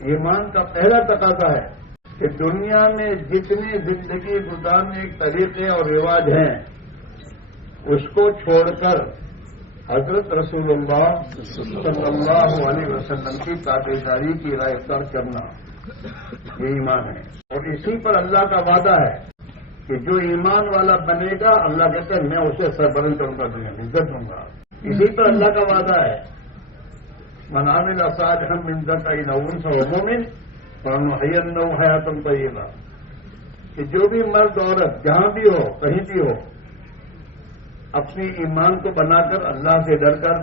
ایمان کا پہلا تقاضا ہے کہ دنیا میں جتنے زندگی گزارنے کے طریقے اور رواج ہیں اس کو چھوڑ کر حضرت رسول اللہ صلی اللہ علیہ وسلم کی تابعداری کی راہ اختیار کرنا، یہ ایمان ہے۔ اور اسی پر اللہ کا وعدہ ہے کہ جو ایمان والا بنے گا اللہ کہتے ہیں میں اسے سربلند کروں گا، دنیا میں عزت دوں گا۔ اسی پر اللہ کا وعدہ ہے من عمل صالحا من ذکر او انثى وهو مؤمن فلنحيينه حیاۃ طیبہ، کہ جو بھی مرد عورت جہاں بھی ہو کہیں بھی ہو اپنی ایمان کو بنا کر اللہ سے ڈر کر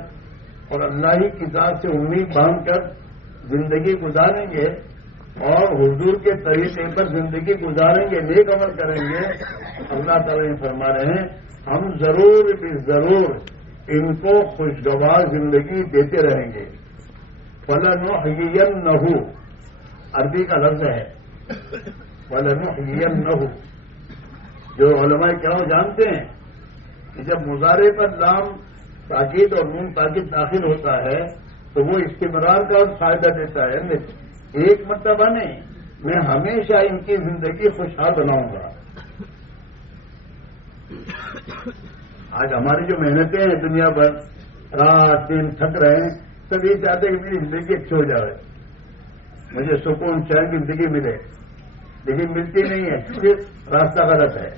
اور اللہ ہی کی ذات سے امید باندھ کر زندگی گزاریں گے اور حضور کے طریقے پر زندگی گزاریں گے، نیک عمل کریں گے، اللہ تعالیٰ نے فرما رہے ہیں ہم ضرور بھی ضرور ان کو خوشگوار زندگی دیتے رہیں گے۔ فَلَنُحْيِيَنَّهُ عربی کا لفظ ہے فَلَنُحْيِيَنَّهُ، جو علماء کرام جانتے ہیں کہ جب مضارع پر لام تاکید اور نون تاکید داخل ہوتا ہے تو وہ استمرار کا فائدہ دیتا ہے، ایک مرتبہ نہیں، میں ہمیشہ ان کی زندگی خوشحال بناؤں گا۔ آج ہماری جو محنتیں ہیں دنیا بھر رات دن تھک رہے ہیں، سب یہ چاہتے ہیں کہ میری زندگی اچھی ہو جائے، مجھے سکون چین کی زندگی ملے، لیکن ملتی نہیں ہے کیونکہ راستہ غلط ہے۔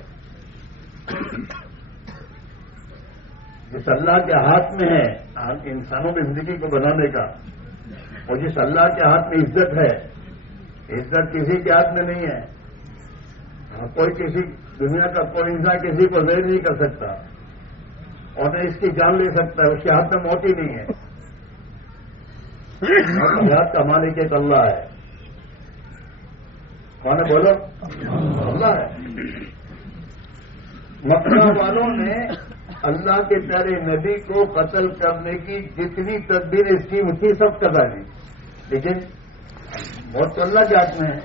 جس اللہ کے ہاتھ میں ہے انسانوں کی زندگی کو بنانے کا، اور جس اللہ کے ہاتھ میں عزت ہے، عزت کسی کے ہاتھ میں نہیں ہے۔ کوئی کسی دنیا کا کوئی انسان کسی کو ذلیل نہیں کر سکتا اور نہ اس کی جان لے سکتا ہے، اس کے ہاتھ میں موت ہی نہیں ہے۔ حیات کا مالک ایک اللہ ہے، کون ہے بولو؟ اللہ ہے۔ مکہ والوں نے اللہ کے پیارے نبی کو قتل کرنے کی جتنی تدبیریں کی اتنی سب کرا دی، لیکن بہت تو اللہ کے ہاتھ میں ہے۔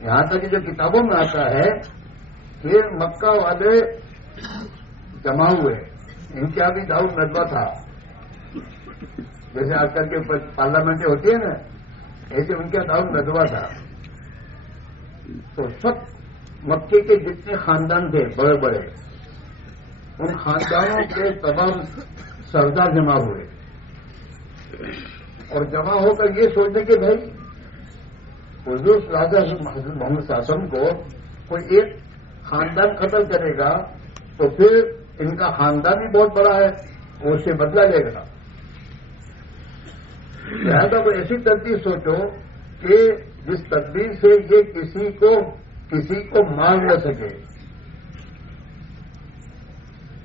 یہاں تک کہ جو کتابوں میں آتا ہے کہ مکہ والے جمع ہوئے، ان کے ابھی داؤد ندوہ تھا، جیسے آج کل کے پارلیمنٹیں ہوتی ہیں نا، ایسے ان کا داؤد ندوہ تھا۔ تو سب مکے کے جتنے خاندان تھے بڑے بڑے، ان خاندانوں کے تمام سردار جمع ہوئے اور جمع ہو کر یہ سوچنے کہ بھائی حضور صلی اللہ علیہ وسلم محمد صلی اللہ علیہ وسلم کو کوئی ایک خاندان قتل کرے گا تو پھر ان کا خاندان بھی بہت بڑا ہے، وہ اس سے بدلہ لے گا۔ لہٰذا کوئی ایسی تدبیر سوچو کہ جس تدبیر سے یہ کسی کو مار نہ سکے،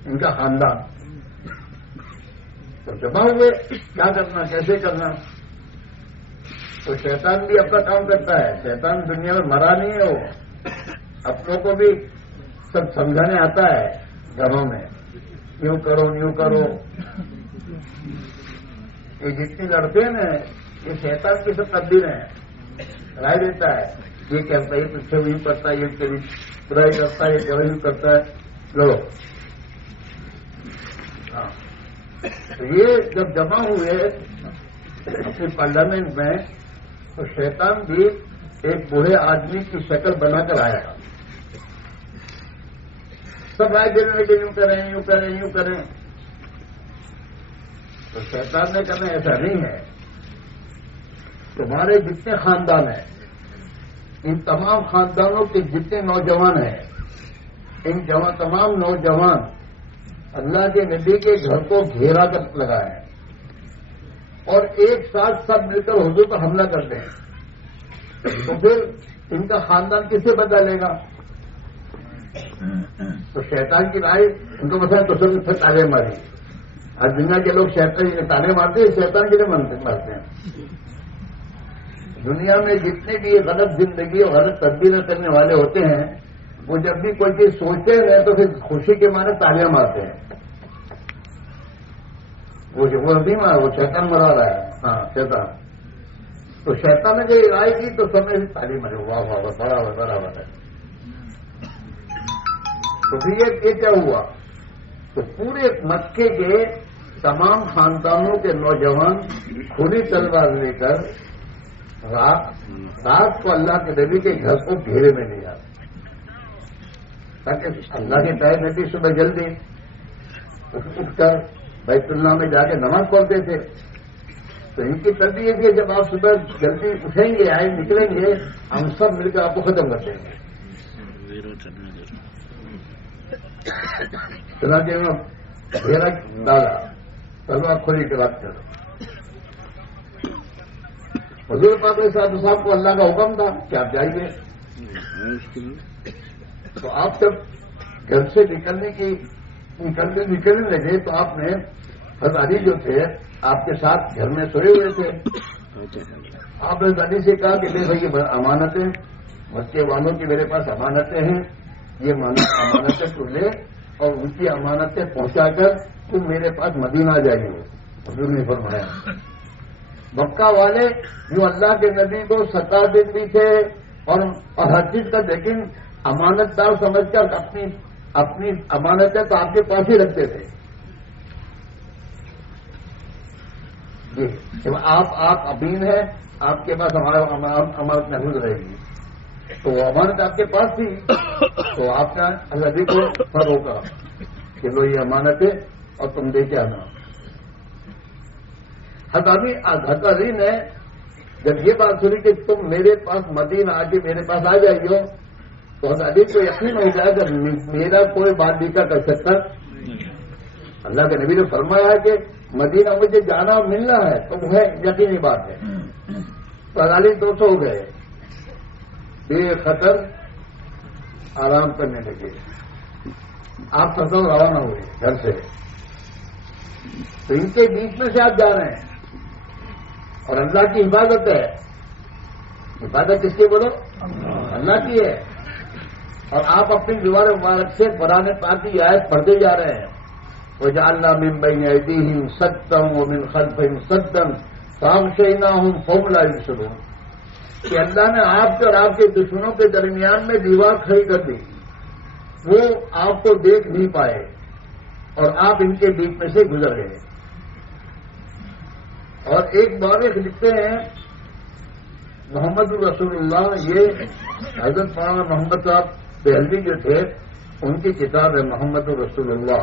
ان کا خاندان۔ تو جمع ہوئے کیا کرنا، کیسے کرنا۔ تو شیطان بھی اپنا کام کرتا ہے، شیطان دنیا میں مرا نہیں ہے، وہ اپنوں کو بھی سب سمجھانے آتا ہے گھروں میں، یوں کرو یوں کرو۔ یہ جتنی لڑتے ہیں نا یہ شیطان کی سب تدبیریں ہیں، رائے دیتا ہے، یہ کہتا ہے یہ پیچھے یوں کرتا ہے، یہ تیری برائی کرتا ہے، یہ کبھی یوں کرتا ہے، لڑو۔ ہاں تو یہ جب جمع ہوئے اپنے پارلیمنٹ میں تو شیطان بھی ایک بوڑھے آدمی کی شکل بنا کر آیا، سب رائے دینے لگے یوں کریں یوں کریں یوں کریں۔ تو شیطان نے کہنا ایسا نہیں ہے، تمہارے جتنے خاندان ہیں ان تمام خاندانوں کے جتنے نوجوان ہیں، ان تمام نوجوان اللہ کے نبی کے گھر کو گھیرا کر لگائے اور ایک ساتھ سب مل کر حضور پر حملہ کرتے ہیں، تو پھر ان کا خاندان کس سے بدلا لے گا؟ تو شیطان کی رائے ان کو بتایا تو سب سے تالے ماری۔ ہر دنیا کے لوگ شیطان کے تانے مارتے ہیں، شیطان کے لیے مارتے ہیں۔ دنیا میں جتنے بھی غلط زندگی اور غلط تدبیریں کرنے والے ہوتے ہیں وہ جب بھی کوئی چیز سوچتے ہیں تو پھر خوشی کے مارے تالیاں مارتے ہیں۔ وہ نہیں مارا، وہ شیطان مرا رہا ہے، ہاں شیطان۔ تو شیطان نے جب رائے کی تو سب نے تالی ماری، واہ واہ واہ برابر ہے۔ تو پھر یہ کیا ہوا؟ تو پورے مکے کے تمام خاندانوں کے نوجوان کھلی تلوار لے کر رات کو اللہ کے نبی کے گھر کو گھیرے میں لے آتے تاکہ اللہ کے ٹائم نبی صبح جلدی اٹھ کر بیت اللہ میں جا کے نماز پڑھتے تھے. تو ان کی تربیت یہ جب آپ صبح جلدی اٹھیں گے نکلیں گے ہم سب مل کر آپ کو ختم کر دیں گے. چنانچہ میں گھیرا ڈالا تلوار کھلی کے بات کر. حضور پاک علیہ الصلوۃ والسلام کو اللہ کا حکم تھا کہ آپ جائیے. تو آپ جب گھر سے نکلنے لگے تو آپ نے حضرت علی جو تھے آپ کے ساتھ گھر میں سوئے ہوئے تھے. آپ نے حضرت علی سے کہا کہ میرے بھائی یہ امانتیں بچے والوں کی میرے پاس امانتیں ہیں, یہ امانتیں تو لے اور ان کی امانتیں پہنچا کر تم میرے پاس مدینہ آ جائیے. حضور نے فرمایا. مکہ والے جو اللہ کے نبی کو 17 دن بھی تھے اور ہر چیز کا لیکن امانت دار سمجھ کر اپنی امانتیں تو آپ کے پاس ہی رکھتے تھے. جی جب آپ امین ہیں آپ کے پاس ہمارا امانت محفوظ رہے گی. تو وہ امانت آپ کے پاس تھی تو آپ کا اللہ جی کو سر ہوگا کہ لو یہ امانت ہے اور تم دے کے آنا. حضرت علی نے جب یہ بات سنی کہ تم میرے پاس مدینہ آ کے میرے پاس آ جائیے تو حضرت علی کو یقین ہو جائے کہ میرا کوئی بات نہیں کر سکتا. اللہ کے نبی نے فرمایا کہ مدینہ مجھے جانا اور ملنا ہے تو وہ یقینی بات ہے. تو حضرت علی 200 ہو گئے بے خطر آرام کرنے لگے. آپ فصل روانہ ہوئے گھر سے. تو ان کے بیچ میں سے آپ جا رہے ہیں اور اللہ کی حفاظت ہے. حفاظت کس کی بولو؟ اللہ کی ہے. اور آپ اپنی دیوار مبارک سے قرآن پاک کی آیت پڑھتے جا رہے ہیں. وَجَعَلْنَا مِن بَيْنِ أَيْدِيهِمْ سَدًّا وَمِنْ خَلْفِهِمْ سَدًّا فَأَغْشَيْنَاهُمْ فَهُمْ لَا يُبْصِرُونَ. کہ اللہ نے آپ کے اور آپ کے دشمنوں کے درمیان میں دیوار کھڑی کر دی, وہ آپ کو دیکھ نہیں پائے اور آپ ان کے بیچ میں سے گزر گئے. اور ایک مورخ لکھتے ہیں محمد الرسول اللہ, یہ حضرت مولانا محمد صاحب دہلوی جو تھے ان کی کتاب ہے محمد الرسول اللہ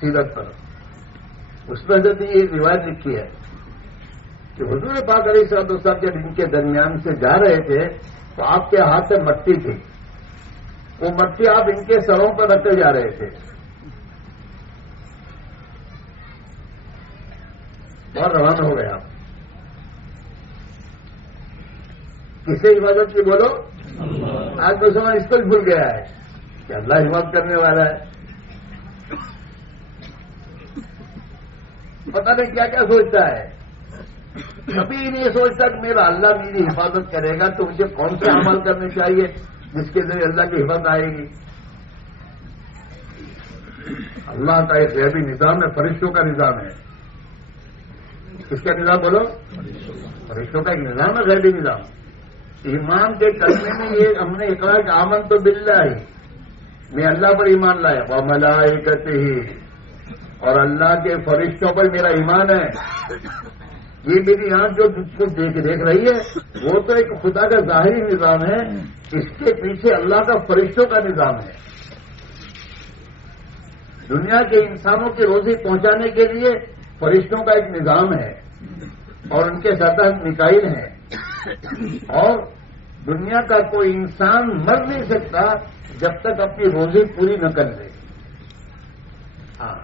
سیرت پر. اس میں حضرت یہ روایت لکھی ہے کہ حضور پاک علیہ الصلوۃ والسلام جب ان کے درمیان سے جا رہے تھے تو آپ کے ہاتھ میں مٹی تھی. وہ مٹی آپ ان کے سروں پر رکھتے جا رہے تھے اور روانہ ہو گئے. آپ کسے حفاظت کی بولو؟ آج مسلمان اس کو بھول گیا ہے کہ اللہ حفاظت کرنے والا ہے. پتہ نہیں کیا کیا سوچتا ہے. کبھی نہیں سوچتا کہ میرا اللہ میری حفاظت کرے گا تو مجھے کون سے عمل کرنے چاہیے جس کے ذریعے اللہ کی حفاظت آئے گی. اللہ کا ایک غیبی نظام ہے, فرشتوں کا نظام ہے. کس کا نظام بولو؟ فرشتوں کا ایک نظام ہے, غیبی نظام. ایمان کے کرنے میں یہ ہم نے کہا کہ آمن تو باللہ, میں اللہ پر ایمان لایا, وملائکتہ, اور اللہ کے فرشتوں پر میرا ایمان ہے. یہ میری آنکھ جو جس کو دیکھ رہی ہے وہ تو ایک خدا کا ظاہری نظام ہے, اس کے پیچھے اللہ کا فرشتوں کا نظام ہے. دنیا کے انسانوں کی روزی پہنچانے کے لیے فرشتوں کا ایک نظام ہے اور ان کے ساتھ میکائیل ہیں. اور دنیا کا کوئی انسان مر نہیں سکتا جب تک اپنی روزی پوری نہ کر لے. ہاں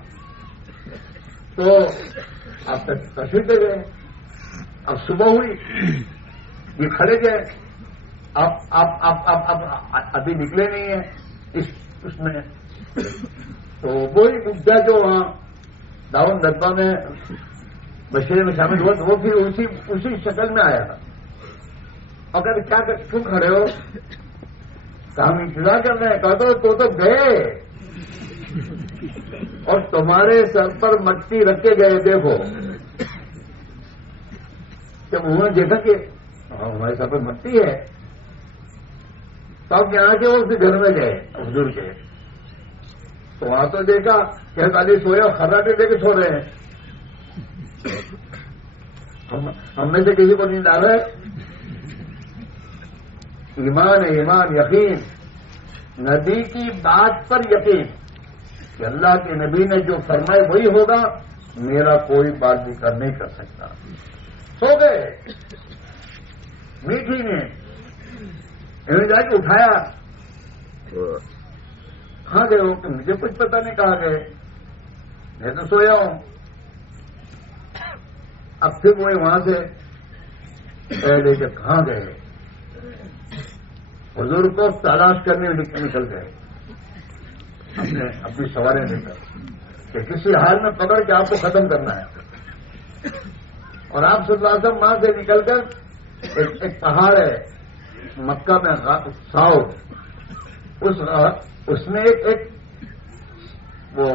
تو آپ تشریف دے گئے. اب صبح ہوئی, یہ کھڑے گئے, آپ ابھی نکلے نہیں ہیں اس میں. تو وہی مدعا جو وہاں داون ندبہ میں مشورے میں شامل ہوا وہ پھر اسی شکل میں آیا تھا. اور کہتے کیا کیوں کھڑے ہو؟ ہم انتظار کر رہے ہیں. کہتا تو گئے اور تمہارے سر پر مٹی رکھ کے گئے. دیکھو جب انہوں نے دیکھا کہ ہمارے سر پر مٹی ہے تو آپ یہاں کے وہ اس گھر میں گئے حضور کے. تو وہاں تو دیکھا کہ علی سوئے اور خراٹے دے کے سو رہے ہیں. ہم میں سے کسی کو نیند آ رہا ہے؟ ایمان ہے، ایمان، یقین، نبی کی بات پر یقین کہ اللہ کے نبی نے جو فرمائے وہی ہوگا، میرا کوئی بات بھی نہیں کر سکتا. سو گئے میٹھی نے انہوں نے جا کے اٹھایا. کہاں گئے ہو؟ کہ مجھے کچھ پتہ نہیں کہاں گئے، میں تو سویا ہوں. اب پھر وہ وہاں سے پہلے کہ کہاں گئے، حضور کو تلاش کرنے نکل گئے اپنی سواریں لے کر کہ کسی حال میں پکڑ کے آپ کو ختم کرنا ہے. اور آپ صلی اللہ علیہ وسلم وہاں سے نکل کر ایک پہاڑ ہے مکہ میں ساؤتھ، اس میں ایک وہ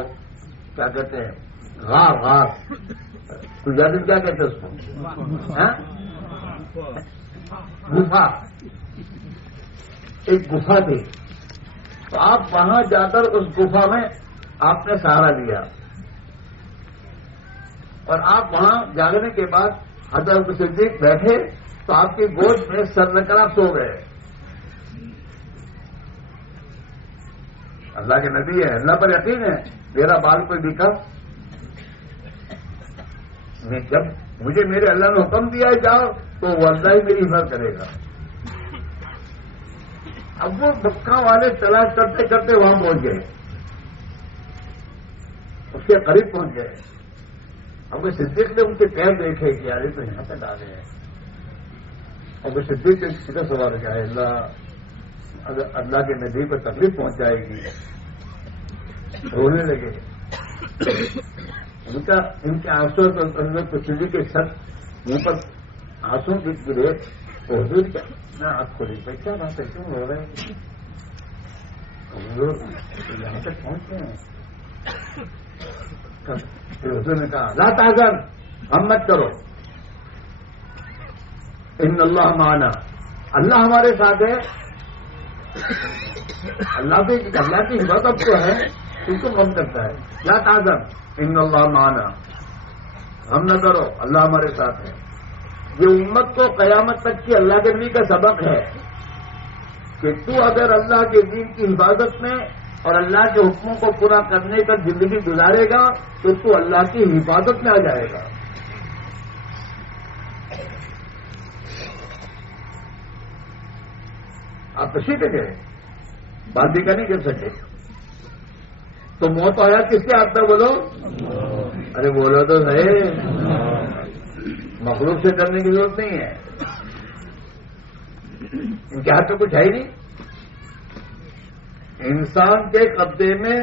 کیا کہتے ہیں غار گجراتی کیا کہتے ہیں اس کو، گفا، ایک گفا تھی. تو آپ وہاں جا کر اس گفا میں آپ نے سہارا لیا اور آپ وہاں جاگنے کے بعد حضرت صدیق بیٹھے تو آپ کی گود میں سر رکھ کر آپ سو گئے. اللہ کے نبی ہے، اللہ پر یقین ہے. میرا بال کوئی دکھا، جب مجھے میرے اللہ نے حکم دیا ہے جاؤ تو وہ اللہ ہی میری حفاظت کرے گا. اب وہ مکہ والے تلاش کرتے کرتے وہاں پہنچ گئے، اس کے قریب پہنچ گئے. اب وہ صدیق نے ان کے پیر دیکھے کہ یار تو یہاں تک آ گئے ہیں. اب وہ صدیق نے سیدھا سوال کیا ہے، اللہ کے نبی پر تکلیف پہنچ جائے گی. رونے لگے. ان کے آنسو تو صدیق کے سر منہ پر آنسو گرے. تو حضور کیا میں آپ کو دیکھا کیا بات ہے، کیوں رو رہے ہیں؟ حضور یہاں تک پہنچتے ہیں. پھر حضور نے کہا لا تحزن، غم مت کرو، ان اللہ معنا، اللہ ہمارے ساتھ ہے. اللہ کی حفاظت تو ہے، تم کو غم کرتا ہے. لا تحزن ان اللہ معنا، غم نہ کرو، اللہ ہمارے ساتھ ہے. یہ امت کو قیامت تک کی اللہ کے نبی کا سبق ہے کہ تو اگر اللہ کے دین کی حفاظت میں اور اللہ کے حکموں کو پورا کرنے کا زندگی گزارے گا تو اللہ کی حفاظت میں آ جائے گا. آپ تشریف لے گئے، بات بھی نہیں کر سکے. تو موت آیا کس کے ہاتھ میں؟ بولو. ارے بولو تو صحیح. مخلوق سے کرنے کی ضرورت نہیں ہے، ان کے ہاتھ میں کچھ ہے ہی نہیں. انسان کے قبضے میں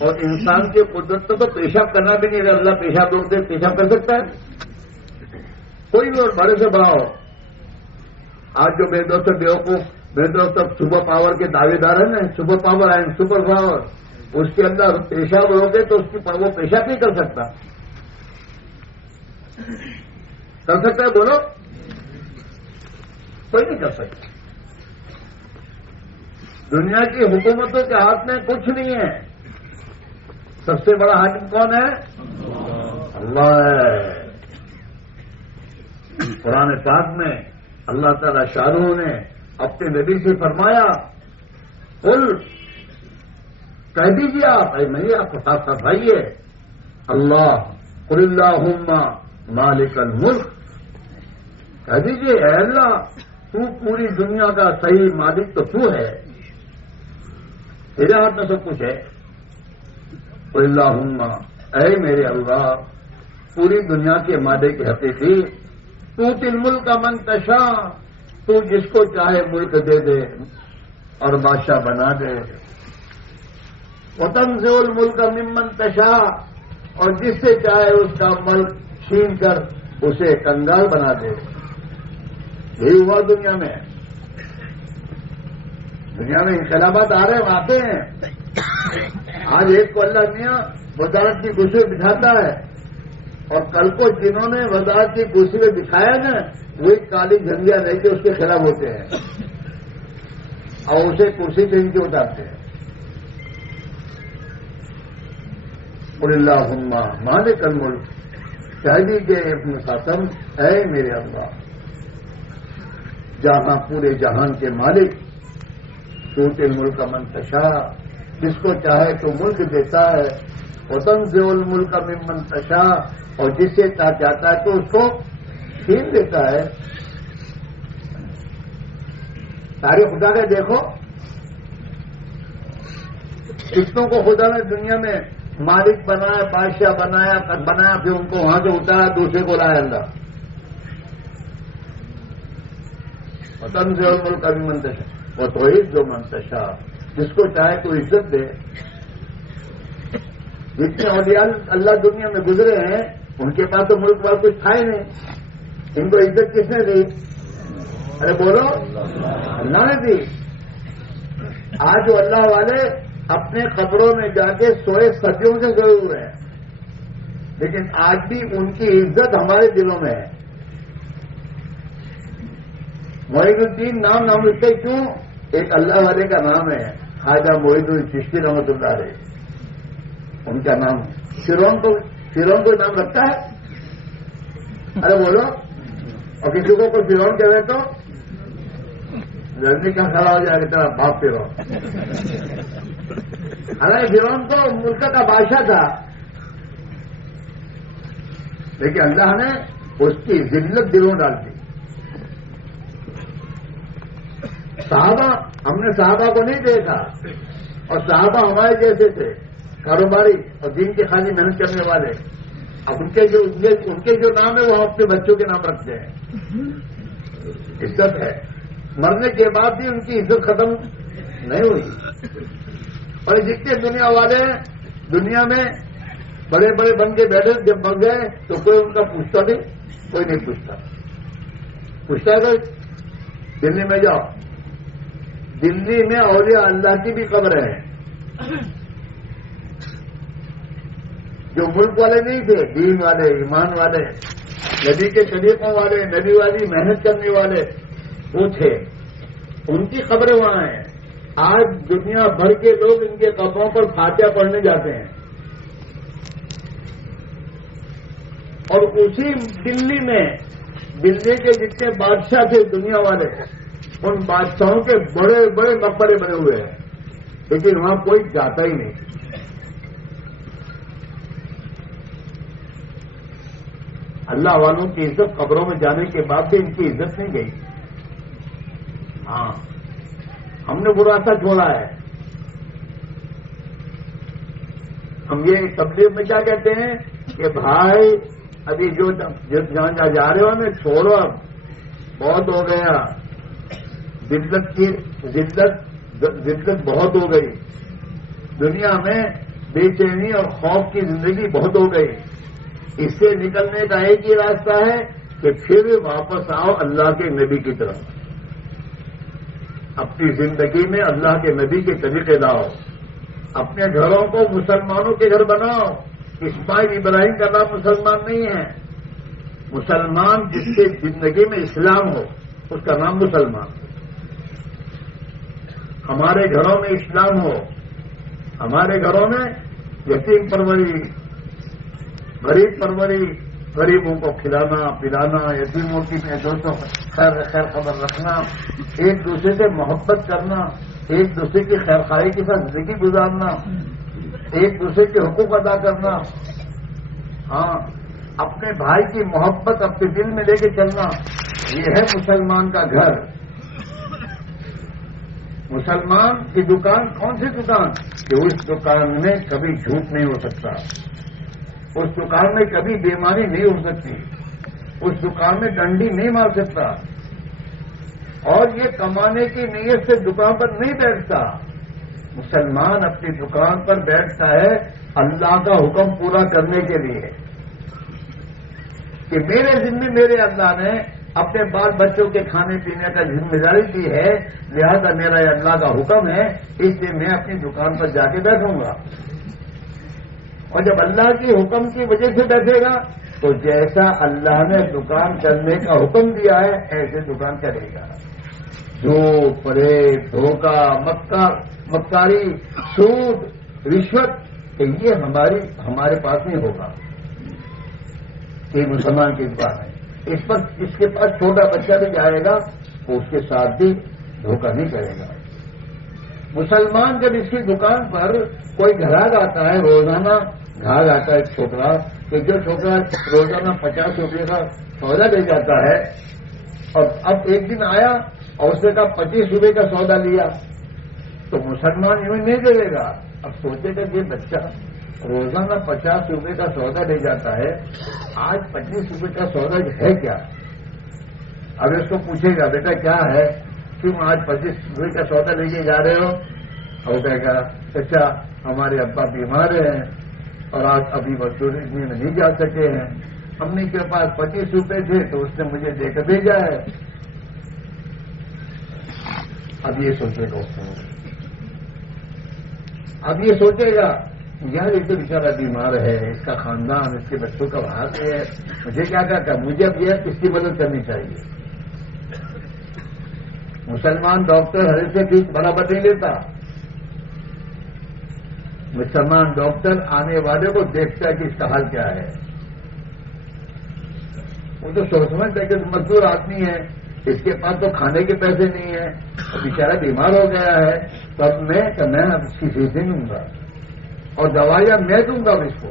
اور انسان کی قدرت تو پیشاب کرنا بھی نہیں. اگر اللہ پیشاب روک دے پیشاب کر سکتا ہے کوئی بھی؟ اور بڑے سے بڑا ہو. آج جو میرے دوست بیوقوف، میرے دوست سپر پاور کے دعوے دار ہیں نا، سپر پاور ہے، سپر پاور، اس کے اندر پیشاب روکے تو اس کی وہ پیشاب نہیں کر سکتا. کر سکتا ہے؟ بولو. کوئی نہیں کر سکتا. دنیا کی حکومتوں کے ہاتھ میں کچھ نہیں ہے. سب سے بڑا حاکم کون ہے؟ اللہ ہے. قرآن پاک میں اللہ تعالی شاہ نے اپنے نبی سے فرمایا، قل، کہہ دیجیے آپ، نہیں آپ فرمائیے، اللہ قل اللہم مالک الملک، کہہ دیجیے اے اللہ تو پوری دنیا کا صحیح مالک تو ہے، تیرے ہاتھ میں سب کچھ ہے. قل اللہم، اے میرے اللہ پوری دنیا کے مالک کے حقیقی، تؤتی الملک من تشاء، تو جس کو چاہے ملک دے دے اور بادشاہ بنا دے. وتنزع الملک ممن تشاء، اور جس سے چاہے اس کا ملک چھین کر اسے کنگال بنا دے. یہی ہوا دنیا میں. دنیا میں انقلابات آ رہے ہیں، آتے ہیں. آج ایک کو اللہ میاں وزارت کی کرسی بٹھاتا ہے اور کل کو جنہوں نے وزارت کی کرسی میں بٹھایا نا وہی کالی جھنڈیاں لے کے اس کے خلاف ہوتے ہیں اور اسے کرسی سے ان کے اتارتے ہیں. قل اللہم مالک الملک کہہ دیجیے ابن قاسم، اے میرے اللہ، جہاں پورے جہان کے مالک، تؤتی الملک من تشاء، جس کو چاہے تو ملک دیتا ہے، وتنزع الملک ممن تشاء، اور جس سے چاہتا ہے تو اس کو چھین دیتا ہے۔ سارے خدا کے دیکھو، کتنوں کو خدا نے دنیا میں مالک بنایا، بادشاہ بنایا، پھر ان کو وہاں سے اتارا، دوسرے کو لایا اللہ۔ وتنزع الملک ممن تشاء وتعز من تشاء، جس کو چاہے تو عزت دے۔ جتنے اولیاء اللہ دنیا میں گزرے ہیں ان کے پاس تو ملک وال کچھ تھا ہی نہیں، ان کو عزت کس نے دی؟ ارے بولو، اللہ نے دی۔ آج وہ اللہ والے اپنے قبروں میں جا کے سوئے صدیوں سے گئے ہوئے ہیں، لیکن آج بھی ان کی عزت ہمارے دلوں میں ہے۔ معین الدین نام اس سے کیوں؟ ایک اللہ والے کا نام ہے، خواجہ معین الدین چشتی رحمۃ اللہ علیہ، ان کا نام ہے۔ فرعون کو نام رکھتا ہے؟ ارے بولو، اور کسی کو کوئی فرعون کہے تو لڑنے کا کھڑا ہو جائے گا تیرا باپ فرعون۔ حالانکہ فرعون تو ملک کا بادشاہ تھا، لیکن اللہ نے اس کی ذلت دلوں ڈال دی۔ صحابہ، ہم نے صحابہ کو نہیں دیکھا، اور صحابہ ہمارے جیسے تھے، کاروباری اور دین کی خالی محنت کرنے والے۔ اب ان کے جو نام ہے وہ اپنے بچوں کے نام رکھتے ہیں۔ عزت ہے، مرنے کے بعد بھی ان کی عزت ختم نہیں ہوئی۔ اور جتنے دنیا والے دنیا میں بڑے بڑے بن کے بیٹھے، جب مر گئے تو کوئی ان کا پوچھتا نہیں، کوئی نہیں پوچھتا ہے۔ دلی میں جاؤ، دلی میں اولیاء اللہ کی بھی قبر ہے، جو ملک والے نہیں تھے، دین والے، ایمان والے، نبی کے طریقوں والے، نبی والی محنت کرنے والے وہ تھے، ان کی قبریں وہاں ہیں۔ آج دنیا بھر کے لوگ ان کے قبروں پر فاتحہ پڑھنے جاتے ہیں، اور اسی دلی میں دلی کے جتنے بادشاہ تھے دنیا والے، ان بادشاہوں کے بڑے بڑے مقبرے بنے ہوئے ہیں، لیکن وہاں کوئی جاتا ہی نہیں۔ اللہ والوں کی عزت قبروں میں جانے کے بعد بھی ان کی عزت نہیں گئی۔ ہاں، ہم نے برا سا چھوڑا ہے۔ ہم یہ تبلیغ میں کیا کہتے ہیں کہ بھائی ابھی جو جہاں جا رہے ہو نا، چھوڑو، اب بہت ہو گیا، ذلت بہت ہو گئی، دنیا میں بے چینی اور خوف کی زندگی بہت ہو گئی۔ اس سے نکلنے کا ایک ہی راستہ ہے کہ پھر واپس آؤ اللہ کے نبی کی طرف، اپنی زندگی میں اللہ کے نبی کے طریقے لاؤ، اپنے گھروں کو مسلمانوں کے گھر بناؤ۔ اسماعیل ابراہیم کا نام مسلمان نہیں ہے، مسلمان جس کی زندگی میں اسلام ہو اس کا نام مسلمان۔ ہمارے گھروں میں اسلام ہو، ہمارے گھروں میں یتیم پروری، غریب پروری، غریبوں کو کھلانا پلانا، یتیموں کی دوستوں خیر خبر رکھنا، ایک دوسرے سے محبت کرنا، ایک دوسرے کی خیر خواہی کے ساتھ زندگی گزارنا، ایک دوسرے کے حقوق ادا کرنا، ہاں، اپنے بھائی کی محبت اپنے دل میں لے کے چلنا، یہ ہے مسلمان کا گھر۔ مسلمان کی دکان کون سی دکان؟ کہ اس دکان میں کبھی جھوٹ نہیں ہو سکتا، اس دکان میں کبھی بیماری نہیں ہو سکتی، اس دکان میں ڈنڈی نہیں مار سکتا، اور یہ کمانے کی نیت سے دکان پر نہیں بیٹھتا۔ مسلمان اپنی دکان پر بیٹھتا ہے اللہ کا حکم پورا کرنے کے لیے، کہ میرے ذمہ میرے اللہ نے اپنے بال بچوں کے کھانے پینے کا ذمہ داری دی ہے، لہذا میرا یہ اللہ کا حکم ہے، اس لیے میں اپنی دکان پر جا کے بیٹھوں گا۔ اور جب اللہ کی حکم کی وجہ سے بیٹھے گا تو جیسا اللہ نے دکان کرنے کا حکم دیا ہے ایسے دکان کرے گا۔ جھوٹ، فریب، دھوکہ، مکاری، سود، رشوت، کہ یہ ہمارے پاس نہیں ہوگا۔ یہ مسلمان کی دکان ہے. اس کے پاس چھوٹا بچہ بھی جائے گا وہ اس کے ساتھ بھی دھوکہ نہیں کرے گا. مسلمان جب اس کی دکان پر کوئی گراہک آتا ہے، روزانہ گراہک آتا ہے ایک چھوکرا، کہ جو چھوکرا روزانہ 50 روپے کا سودا لے جاتا ہے، اور اب ایک دن آیا اور اس نے کہا 25 روپے کا سودا لیا، تو مسلمان یوں نہیں دے گا. اب سوچے گا کہ بچہ روزانہ 50 روپے کا سودا لے جاتا ہے، آج 25 روپے کا سودا ہے کیا؟ اب اس کو پوچھے گا بیٹا کیا ہے، کیوں آج 25 روپے کا سودا لے کے جا رہے ہو؟ اور کہے گا چچا ہمارے ابا بیمار ہیں اور آج ابھی مزدوری میں نہیں جا سکے ہیں، امی کے پاس 25 روپے تھے تو اس نے مجھے دے کر بھیجا ہے. اب یہ سوچے گا اب یہ سوچے گا یار یہ تو بیچارہ بیمار ہے، اس کا خاندان اس کے بچوں کا باہر سے ہے، مجھے کیا کہتا ہے، مجھے اب یہ اس کی مدد کرنی چاہیے. مسلمان ڈاکٹر ہر سے بھی برابر نہیں لیتا. مسلمان ڈاکٹر آنے والے کو دیکھتا ہے کہ اس کا حال کیا ہے. وہ تو سمجھتا ہے کہ مزدور آدمی ہے، اس کے پاس تو کھانے کے پیسے نہیں ہیں، بیچارہ بیمار ہو گیا ہے، تو اب میں اب اس کی فیس نہیں دوں گا اور دوائیاں میں دوں گا اس کو.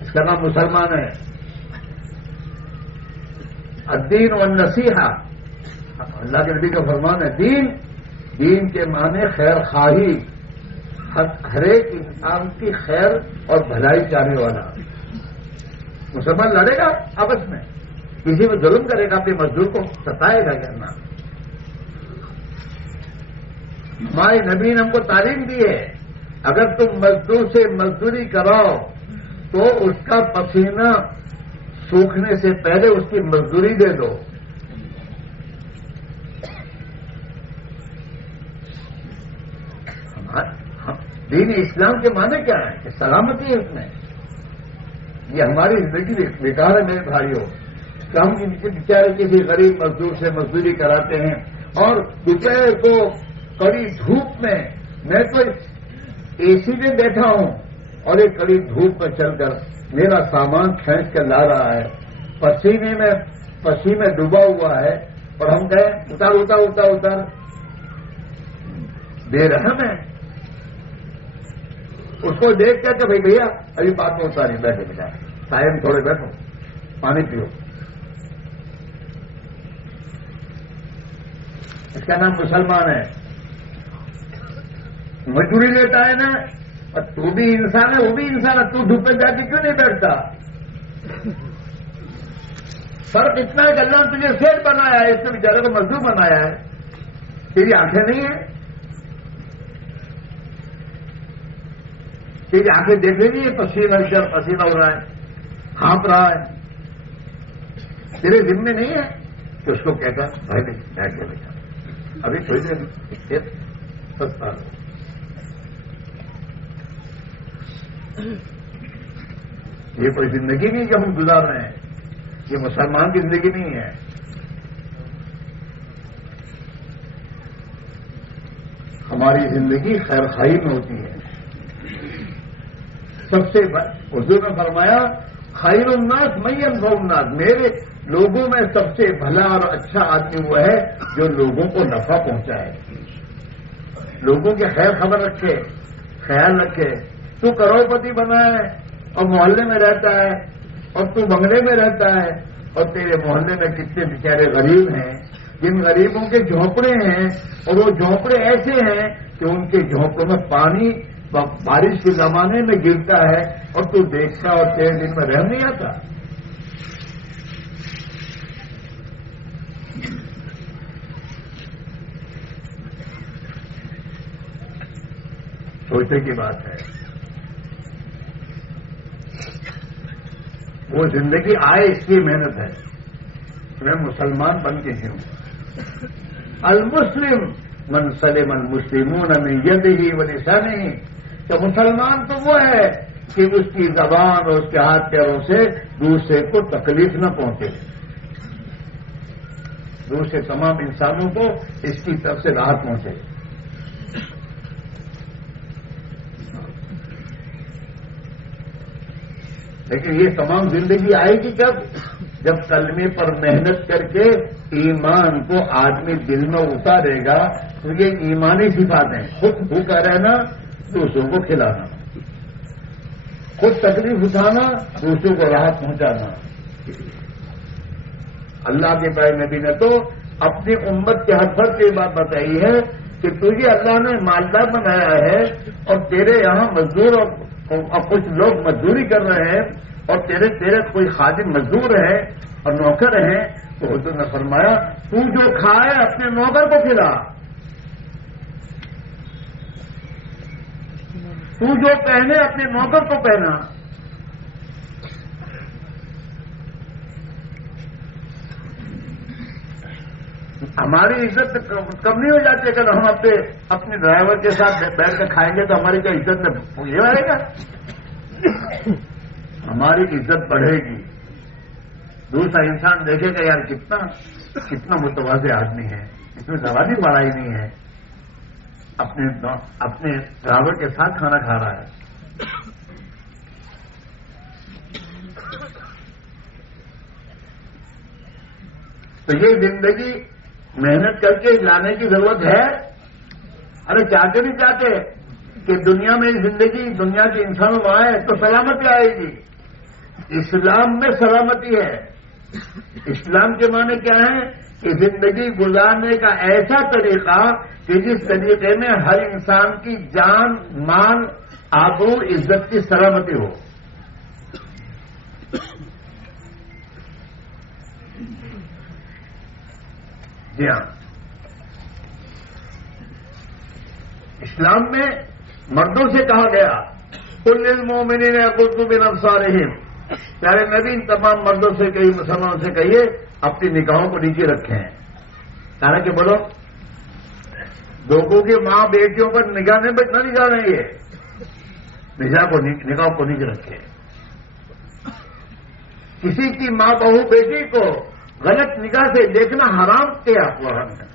اس کا نام مسلمان ہے. الدین والنصیحہ، اللہ کے نبی کا فرمان ہے. دین کے معنی خیر خواہی، ہر ایک انسان کی خیر اور بھلائی چاہنے والا. مسلمان لڑے گا آپس میں، کسی میں ظلم کرے گا، اپنے مزدور کو ستائے گا کرنا. ہمارے نبی نے ہم کو تعلیم دی ہے اگر تم مزدور سے مزدوری کراؤ تو اس کا پسینہ سوکھنے سے پہلے اس کی مزدوری دے دو. دین اسلام کے معنی کیا ہے کہ سلامتی ہے اس میں. یہ ہماری زندگی بیکار ہے میرے بھائیوں. ہم بیچارے کسی غریب مزدور سے مزدوری کراتے ہیں اور دوپہر کو کڑی دھوپ میں تو اے سی میں بیٹھا ہوں اور ایک کڑی دھوپ میں چل کر میرا سامان کھینچ کر لا رہا ہے، پسینے ڈوبا ہوا ہے، اور ہم کہیں اتار اتار اتار اتار. بے رحم ہے. اس کو دیکھ کر کہ بھائی بھیا ابھی بات میں اتاری بیٹھے بیٹھا سائے میں تھوڑے بیٹھو پانی پیو. اس کا نام مسلمان ہے. مزدوری لیتا ہے نا، اور تو بھی انسان ہے وہ بھی انسان ہے، تو دھوپ پہ جا کے کیوں نہیں بیٹھتا؟ فرق اتنا ہے کہ اللہ نے تجھے سیٹ بنایا ہے، اس نے بیچارے کو مزدور بنایا ہے. تیری آنکھیں نہیں ہیں، تیری آنکھیں دیکھ رہی ہے پسینہ ہو رہا ہے، ہانپ رہا ہے، تیرے دن میں نہیں ہے تو اس کو کہتا بھائی بیٹھ کے بیٹھا ابھی تھوڑی دیر سستا. یہ کوئی زندگی نہیں کہ ہم گزار رہے ہیں، یہ مسلمان کی زندگی نہیں ہے. ہماری زندگی خیر خواہی میں ہوتی ہے. سب سے حضور نے فرمایا خیر الناس من ينفع الناس، میرے لوگوں میں سب سے بھلا اور اچھا آدمی وہ ہے جو لوگوں کو نفع پہنچائے، لوگوں کی خیر خبر رکھے، خیال رکھے. تو کروڑپتی بنا ہے اور محلے میں رہتا ہے اور تو بنگلے میں رہتا ہے، اور تیرے محلے میں کتنے بیچارے غریب ہیں جن غریبوں کے جھونپڑے ہیں، اور وہ جھونپڑے ایسے ہیں کہ ان کے جھونپڑوں میں پانی بارش کے زمانے میں گرتا ہے اور تو دیکھتا اور تیرے دن میں رہ نہیں آتا. سوچنے کی بات ہے. وہ زندگی آئے اس کی محنت ہے. میں مسلمان بن کے جیوں. المسلم من سلم المسلمون من یدہ ولسانہ، کہ مسلمان تو وہ ہے کہ اس کی زبان اور اس کے ہاتھ پیروں سے دوسرے کو تکلیف نہ پہنچے، دوسرے تمام انسانوں کو اس کی طرف سے راحت پہنچے. لیکن یہ تمام زندگی آئے گی کب؟ جب کلمے پر محنت کر کے ایمان کو آدمی دل میں اتارے گا. تو یہ ایمانی صفات ہیں. خود بھوکا رہنا، دوسروں کو کھلانا، خود تکلیف اٹھانا، دوسروں کو راحت پہنچانا. اللہ کے پیارے نبی نے تو اپنی امت کے ہر فرد کی بات بتائی ہے کہ تجھے اللہ نے مالدار بنایا ہے اور تیرے یہاں مزدور اور کچھ لوگ مزدوری کر رہے ہیں اور تیرے کوئی خادم مزدور ہے اور نوکر ہیں. تو حضور نے فرمایا تو جو کھائے اپنے نوکر کو کھلا، تو جو پہنے اپنے نوکر کو پہنا. ہماری عزت کم نہیں ہو جاتی اگر ہم اپنے ڈرائیور کے ساتھ بیٹھ کر کھائیں گے تو ہماری کیا عزت میں یہ آئے گا؟ ہماری عزت بڑھے گی. دوسرا انسان دیکھے گا یار کتنا متواضع آدمی ہے، اس میں زیادہ بڑائی نہیں ہے، اپنے ڈرائیور کے ساتھ کھانا کھا رہا ہے. تو یہ زندگی محنت کر کے لانے کی ضرورت ہے. ارے چاہتے نہیں چاہتے کہ دنیا میں زندگی دنیا کے انسانوں میں آئے تو سلامتی آئے گی. اسلام میں سلامتی ہے. اسلام کے معنی کیا ہے کہ زندگی گزارنے کا ایسا طریقہ کہ جس طریقے میں ہر انسان کی جان، مال، آبرو، عزت کی سلامتی ہو. جی ہاں، اسلام میں مردوں سے کہا گیا قل للمؤمنین یغضوا من ابصارہم. پیارے نبی تمام مردوں سے کہیے، مسلمانوں سے کہیے اپنی نگاہوں کو نیچے رکھیں. کہا کہ بولو لوگوں کی ماں بیٹیوں پر نگاہ نہیں جانے، یہ نگاہ کو نیچے رکھیں. کسی کی ماں بہو بیٹی کو غلط نگاہ سے دیکھنا حرام کیا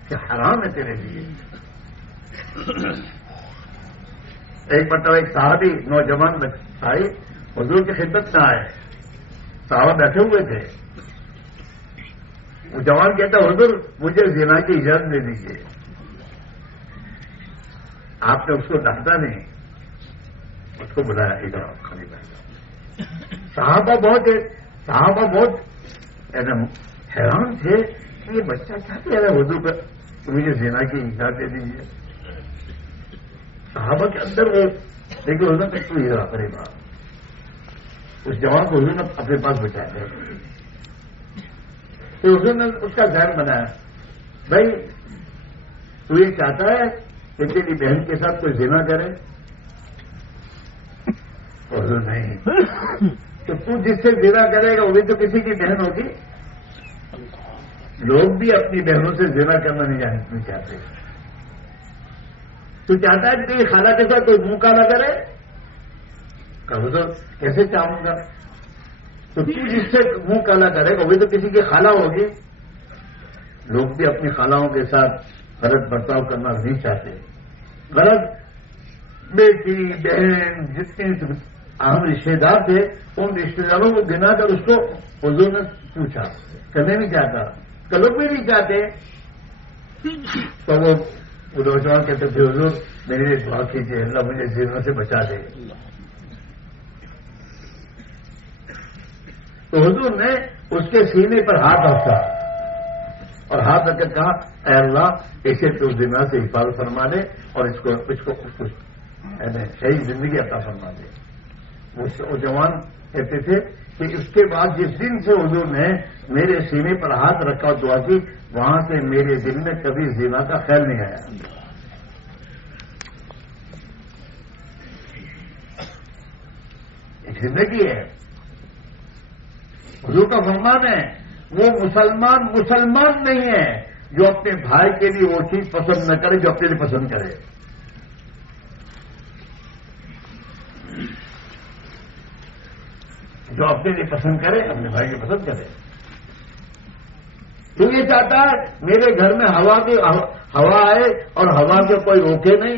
کہ حرام ہے تیرے لیے. ایک مرتبہ ایک صحابی نوجوان آئی، حضور کی خدمت میں آئے، صحابہ بیٹھے ہوئے تھے. وہ جوان کہتا حضور مجھے زنا کی اجازت دے دیجیے. آپ نے اس کو ڈانٹا نہیں، اس کو بلایا ادھر خالی بیٹھا. صحابہ بہت حیران تھے کہ یہ بچہ کیا کہہ رہا ہے حضور پر مجھے زنا کی اجازت دے دیجیے. صحابہ کے اندر وہ دیکھیے حضور تک تو یہ رہا کرے گا. اس جوان کو حضور نے اپنے پاس بچایا ہے. تو حضور نے اس کا ذہن بنایا بھائی تو یہ چاہتا ہے کہ تیری بہن کے ساتھ کوئی زنا کرے؟ حضور نہیں. تو جس سے زنا کرے گا وہ بھی تو کسی کی بہن ہوگی. لوگ بھی اپنی بہنوں سے زنا کرنا نہیں چاہتے. تو چاہتا ہے کہ تیری خالہ کے ساتھ کوئی منہ کالا کرے؟ کہو تو کیسے چاہوں گا. تو جس سے منہ کالا کرے گا وہ بھی تو کسی کی خالہ ہوگی. لوگ بھی اپنی خالہوں کے ساتھ غلط برتاؤ کرنا نہیں چاہتے. غلط بیٹی بہن جتنے اہم رشتے دار تھے ان رشتے داروں کو گنا کر اس کو حضور نے پوچھا. کرنے نہیں چاہتا، لوگ بھی نہیں چاہتے. تو وہ نوجوان کہتے تھے حضور میرے لیے دعا کیجیے، اللہ مجھے زنا سے بچا دے. تو حضور نے اس کے سینے پر ہاتھ رکھا اور ہاتھ رکھ کر کہا اے اللہ اسے تو زنا سے حفاظت فرما دے اور اس کو صحیح زندگی عطا فرما دے. وہ جوان کہتے تھے کہ اس کے بعد جس دن سے حضور نے میرے سینے پر ہاتھ رکھا اور دعا کی وہاں سے میرے دل میں کبھی زنا کا خیال نہیں آیا. ایک زندگی ہے. حضور کا فرمان ہے وہ مسلمان نہیں ہے جو اپنے بھائی کے لیے وہ چیز پسند نہ کرے جو اپنے لیے پسند کرے. جو اپنے لیے پسند کرے اپنے بھائی کو پسند کرے. تو یہ چاہتا ہے میرے گھر میں ہوا آئے اور ہوا کے کوئی روکے نہیں.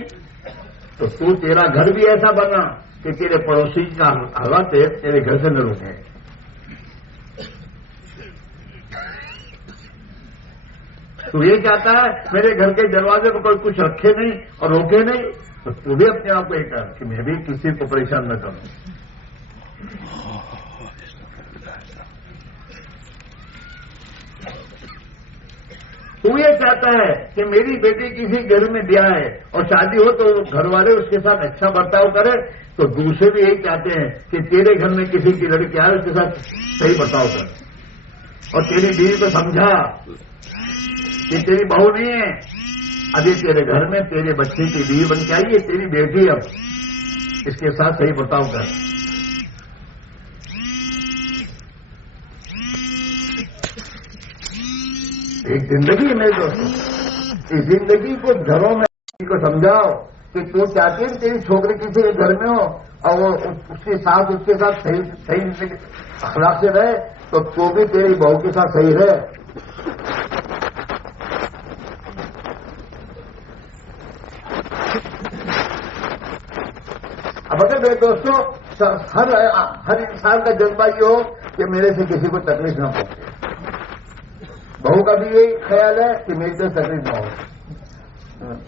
تو تیرا گھر بھی ایسا بنا کہ کہ تیرے پڑوسی کا حالات تیرے گھر سے نہ روکے. تو یہ چاہتا ہے میرے گھر کے دروازے پر کوئی کچھ رکھے نہیں اور روکے نہیں, تو تو بھی اپنے آپ کو یہ کر کہ میں بھی کسی کو پریشان نہ کروں. تو یہ چاہتا ہے کہ میری بیٹی کسی گھر میں بیاہ ہے اور شادی ہو تو گھر والے اس کے ساتھ اچھا برتاؤ کرے, تو دوسرے بھی یہی چاہتے ہیں کہ تیرے گھر میں کسی کی لڑکی آئے اس کے ساتھ صحیح برتاؤ کر, اور تیری بیوی کو سمجھا کہ تیری بہو نہیں ہے, ابھی تیرے گھر میں تیرے بچے کی بیوی بن کے آئی ہے, تیری بیٹی, اب اس کے ساتھ صحیح برتاؤ کر. ایک زندگی ہے میرے دوستوں, اس زندگی کو گھروں میں کو سمجھاؤ کہ تو چاہتی ہے تیری چھوکری کسی کے گھر میں ہو اور وہ اس کے ساتھ صحیح اخلاق سے رہے, تو بھی تیری بہو کے ساتھ صحیح رہے. اب اگر میرے دوستوں ہر انسان کا جذبہ یہ ہو کہ میرے سے کسی کو تکلیف نہ پہنچے, بہو کا بھی یہی خیال ہے کہ میری سے تکلیف نہ ہو,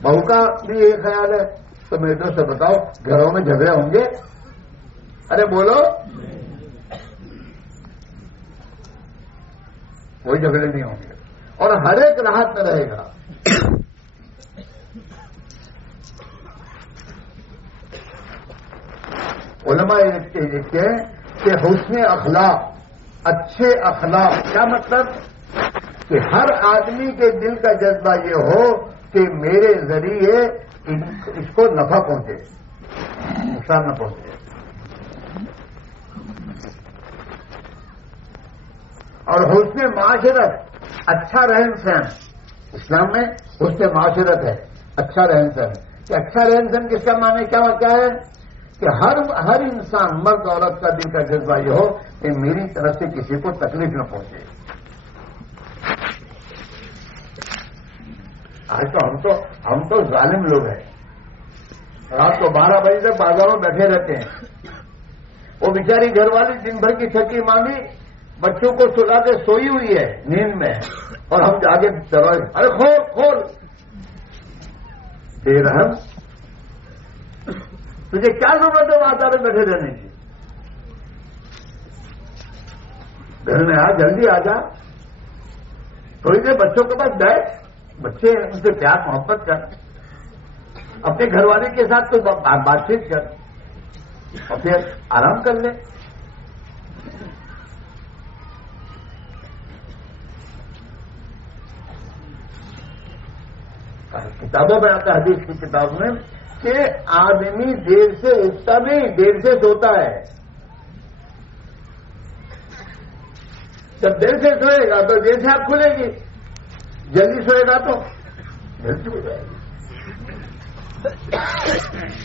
بہو کا بھی یہی خیال ہے, تو میرے دوست سے بتاؤ گھروں میں جھگڑے ہوں گے؟ ارے بولو, کوئی جھگڑے نہیں ہوں گے اور ہر ایک راحت میں رہے گا. علماء لکھتے ہیں کہ حسن اخلاق, اچھے اخلاق, کیا مطلب کہ ہر آدمی کے دل کا جذبہ یہ ہو کہ میرے ذریعے اس کو نفع پہنچے, نقصان نہ پہنچے. اور حسن معاشرت, اچھا رہن سہن, اسلام میں حسن معاشرت ہے اچھا رہن سہن. کہ اچھا رہن سہن کس کا معنی کیا ہے کہ ہر انسان مرد عورت کا دل کا جذبہ یہ ہو کہ میری طرف سے کسی کو تکلیف نہ پہنچے. آج تو ہم تو ظالم لوگ ہیں, رات کو 12 بجے تک بازاروں میں بیٹھے رہتے ہیں. وہ بیچاری گھر والی دن بھر کی تھکی مانگی, بچوں کو سلا کے سوئی ہوئی ہے نیند میں, اور ہم جا کے دروازے, ارے کھول بے رحم, تجھے کیا ضرورت ہے بازار میں بیٹھے رہنے کی؟ گھر میں جلدی آ جا, تھوڑی دیر بچوں کے پاس بیٹھ, بچے ان سے پیار محبت کر, اپنے گھر والے کے ساتھ تو بات چیت کر اور پھر آرام کر لے. کتابوں میں آتا ہے, حدیث کی کتاب میں, کہ آدمی دیر سے اٹھتا نہیں, دیر سے سوتا ہے. جب دیر سے سوئے گا تو دیر سے آنکھ کھلے گی, جلدی سوئے گا تو جلدی ہو جائے گی.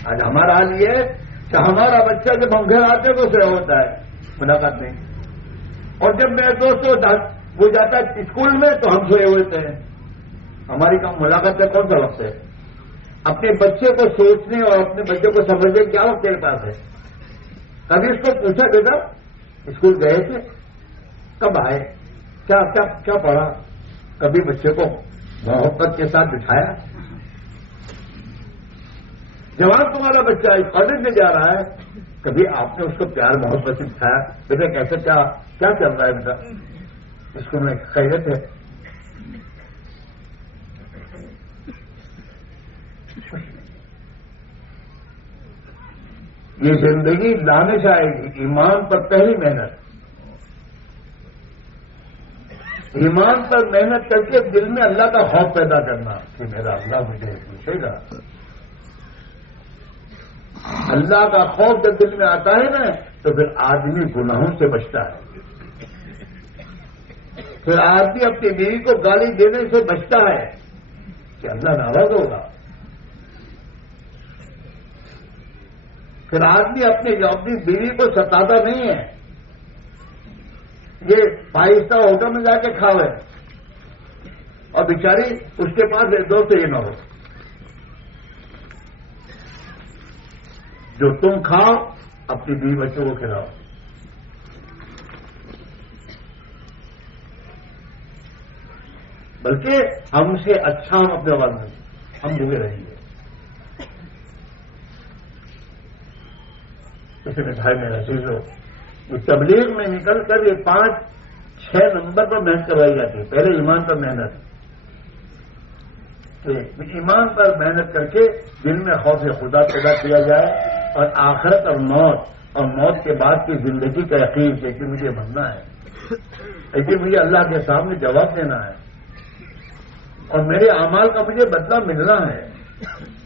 آج ہمارا حال یہ ہے کہ ہمارا بچہ جب ہم گھر آتے تو سویا ہوتا ہے, ملاقات نہیں, اور جب میرے دوست وہ جاتا ہے اسکول میں تو ہم سوئے ہوتے ہیں. ہماری کام ملاقات میں کون سا وقت ہے؟ اپنے بچے کو سوچنے اور اپنے بچے کو سمجھنے کیا وقت تیرے پاس ہے؟ کبھی اس کو پوچھا بیٹا اسکول گئے تھے, کب آئے, کیا پڑھا؟ کبھی بچے کو محبت کے ساتھ بٹھایا؟ جوان تمہارا بچہ کالج میں جا رہا ہے, کبھی آپ نے اس کو پیار محبت سے بٹھایا, بیٹا کیسے کیا چل رہا ہے بیٹا اسکول میں, خیریت ہے؟ یہ زندگی دانش آئے گی, ایمان پر پہلی محنت, ایمان پر محنت کر کے دل میں اللہ کا خوف پیدا کرنا کہ میرا اللہ مجھے پوچھے گا. اللہ کا خوف جب دل میں آتا ہے نا تو پھر آدمی گناہوں سے بچتا ہے, پھر آدمی اپنی بیوی کو گالی دینے سے بچتا ہے کہ اللہ ناراض ہوگا, پھر آدمی اپنی بیوی کو ستاتا نہیں ہے. یہ 5 اسٹار ہوٹل میں جا کے کھاوے اور بیچاری اس کے پاس دوست یہ نہ ہو, جو تم کھاؤ اپنی بیوی بچوں کو کھلاؤ. بلکہ ہم سے اچھا ہم اپنے والد میں ہم بھوکے رہیں گے. اس میں بھائی میرا چیزوں تبلیغ میں نکل کر یہ 5-6 نمبر پر محنت کروائی جاتی ہے. پہلے ایمان پر محنت، کہ ایمان پر محنت کر کے دل میں خوف خدا پیدا کیا جائے، اور آخرت اور موت کے بعد کی زندگی کا یقین ہے کہ مجھے مرنا ہے، لیکن مجھے اللہ کے سامنے جواب دینا ہے، اور میرے اعمال کا مجھے بدلہ ملنا ہے.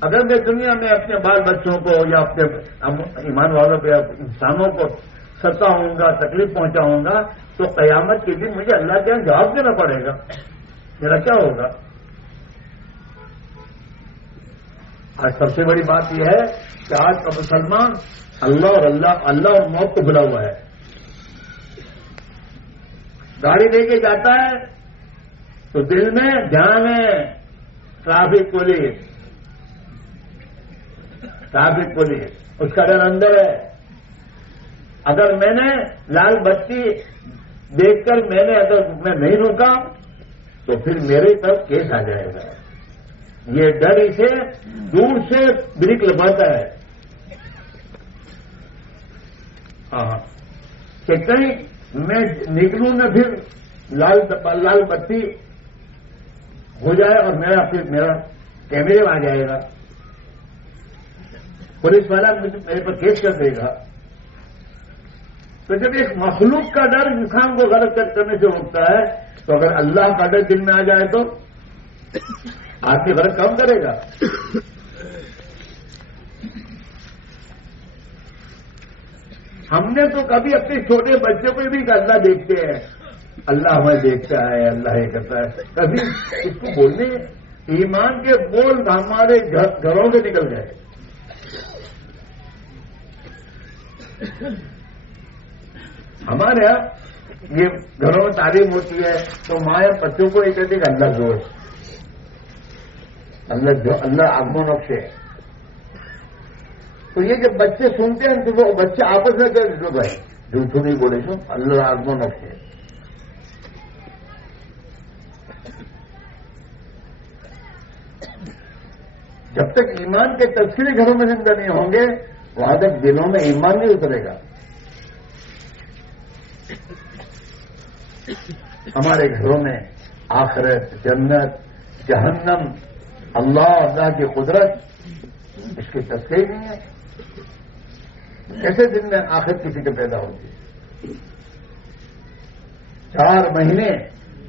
اگر میں دنیا میں اپنے بال بچوں کو یا اپنے ایمان والوں پہ انسانوں کو ستاؤں گا، تکلیف پہنچاؤں گا، تو قیامت کے دن مجھے اللہ کے یہاں جواب دینا پڑے گا. میرا کیا ہوگا؟ آج سب سے بڑی بات یہ ہے کہ آج کا مسلمان اللہ اور موت کو بھلا ہوا ہے. گاڑی لے کے جاتا ہے تو دل میں دھیان ہے ٹریفک پولیس، اس کا ڈر اندر ہے. اگر میں نے لال بتی دیکھ کر اگر میں نہیں روکا تو پھر میرے پر کیس آ جائے گا. یہ ڈر اسے دور سے بریک لگاتا ہے. ہاں کہ کہیں میں نکلوں نہ پھر لال بتی ہو جائے اور میرا کیمرے میں آ جائے گا، پولیس والا میرے پر کیس کر دے گا. تو جب ایک مخلوق کا ڈر انسان کو غلط کرنے سے روکتا ہے، تو اگر اللہ کا ڈر دل میں آ جائے تو آدمی غلط کام کرے گا. ہم نے تو کبھی اپنے چھوٹے بچے کو بھی اللہ دیکھتے ہیں، اللہ ہمیں دیکھتا ہے، اللہ یہ کرتا ہے. کبھی اس کو بولنے ایمان کے بول ہمارے گھروں سے نکل گئے. ہمارے یہاں یہ گھروں میں تعلیم ہوتی ہے تو مائیں بچوں کو یہ کہتے ہیں کہ اللہ دوست، اللہ آگم و نقش ہے. تو یہ جب بچے سنتے ہیں تو وہ بچے آپس میں کہتے ہیں بھائی جھوٹوں نہیں بولے سو، اللہ آگم و نقش ہے. جب تک ایمان کے تذکرے گھروں میں زندہ نہیں ہوں گے وہاں تک دلوں میں ایمان نہیں اترے گا. ہمارے گھروں میں آخرت، جنت، جہنم، اللہ کی قدرت، اس کے تذکرے نہیں ہے. کیسے دن میں آخرت کی فکر پیدا ہوگی؟ 4 مہینے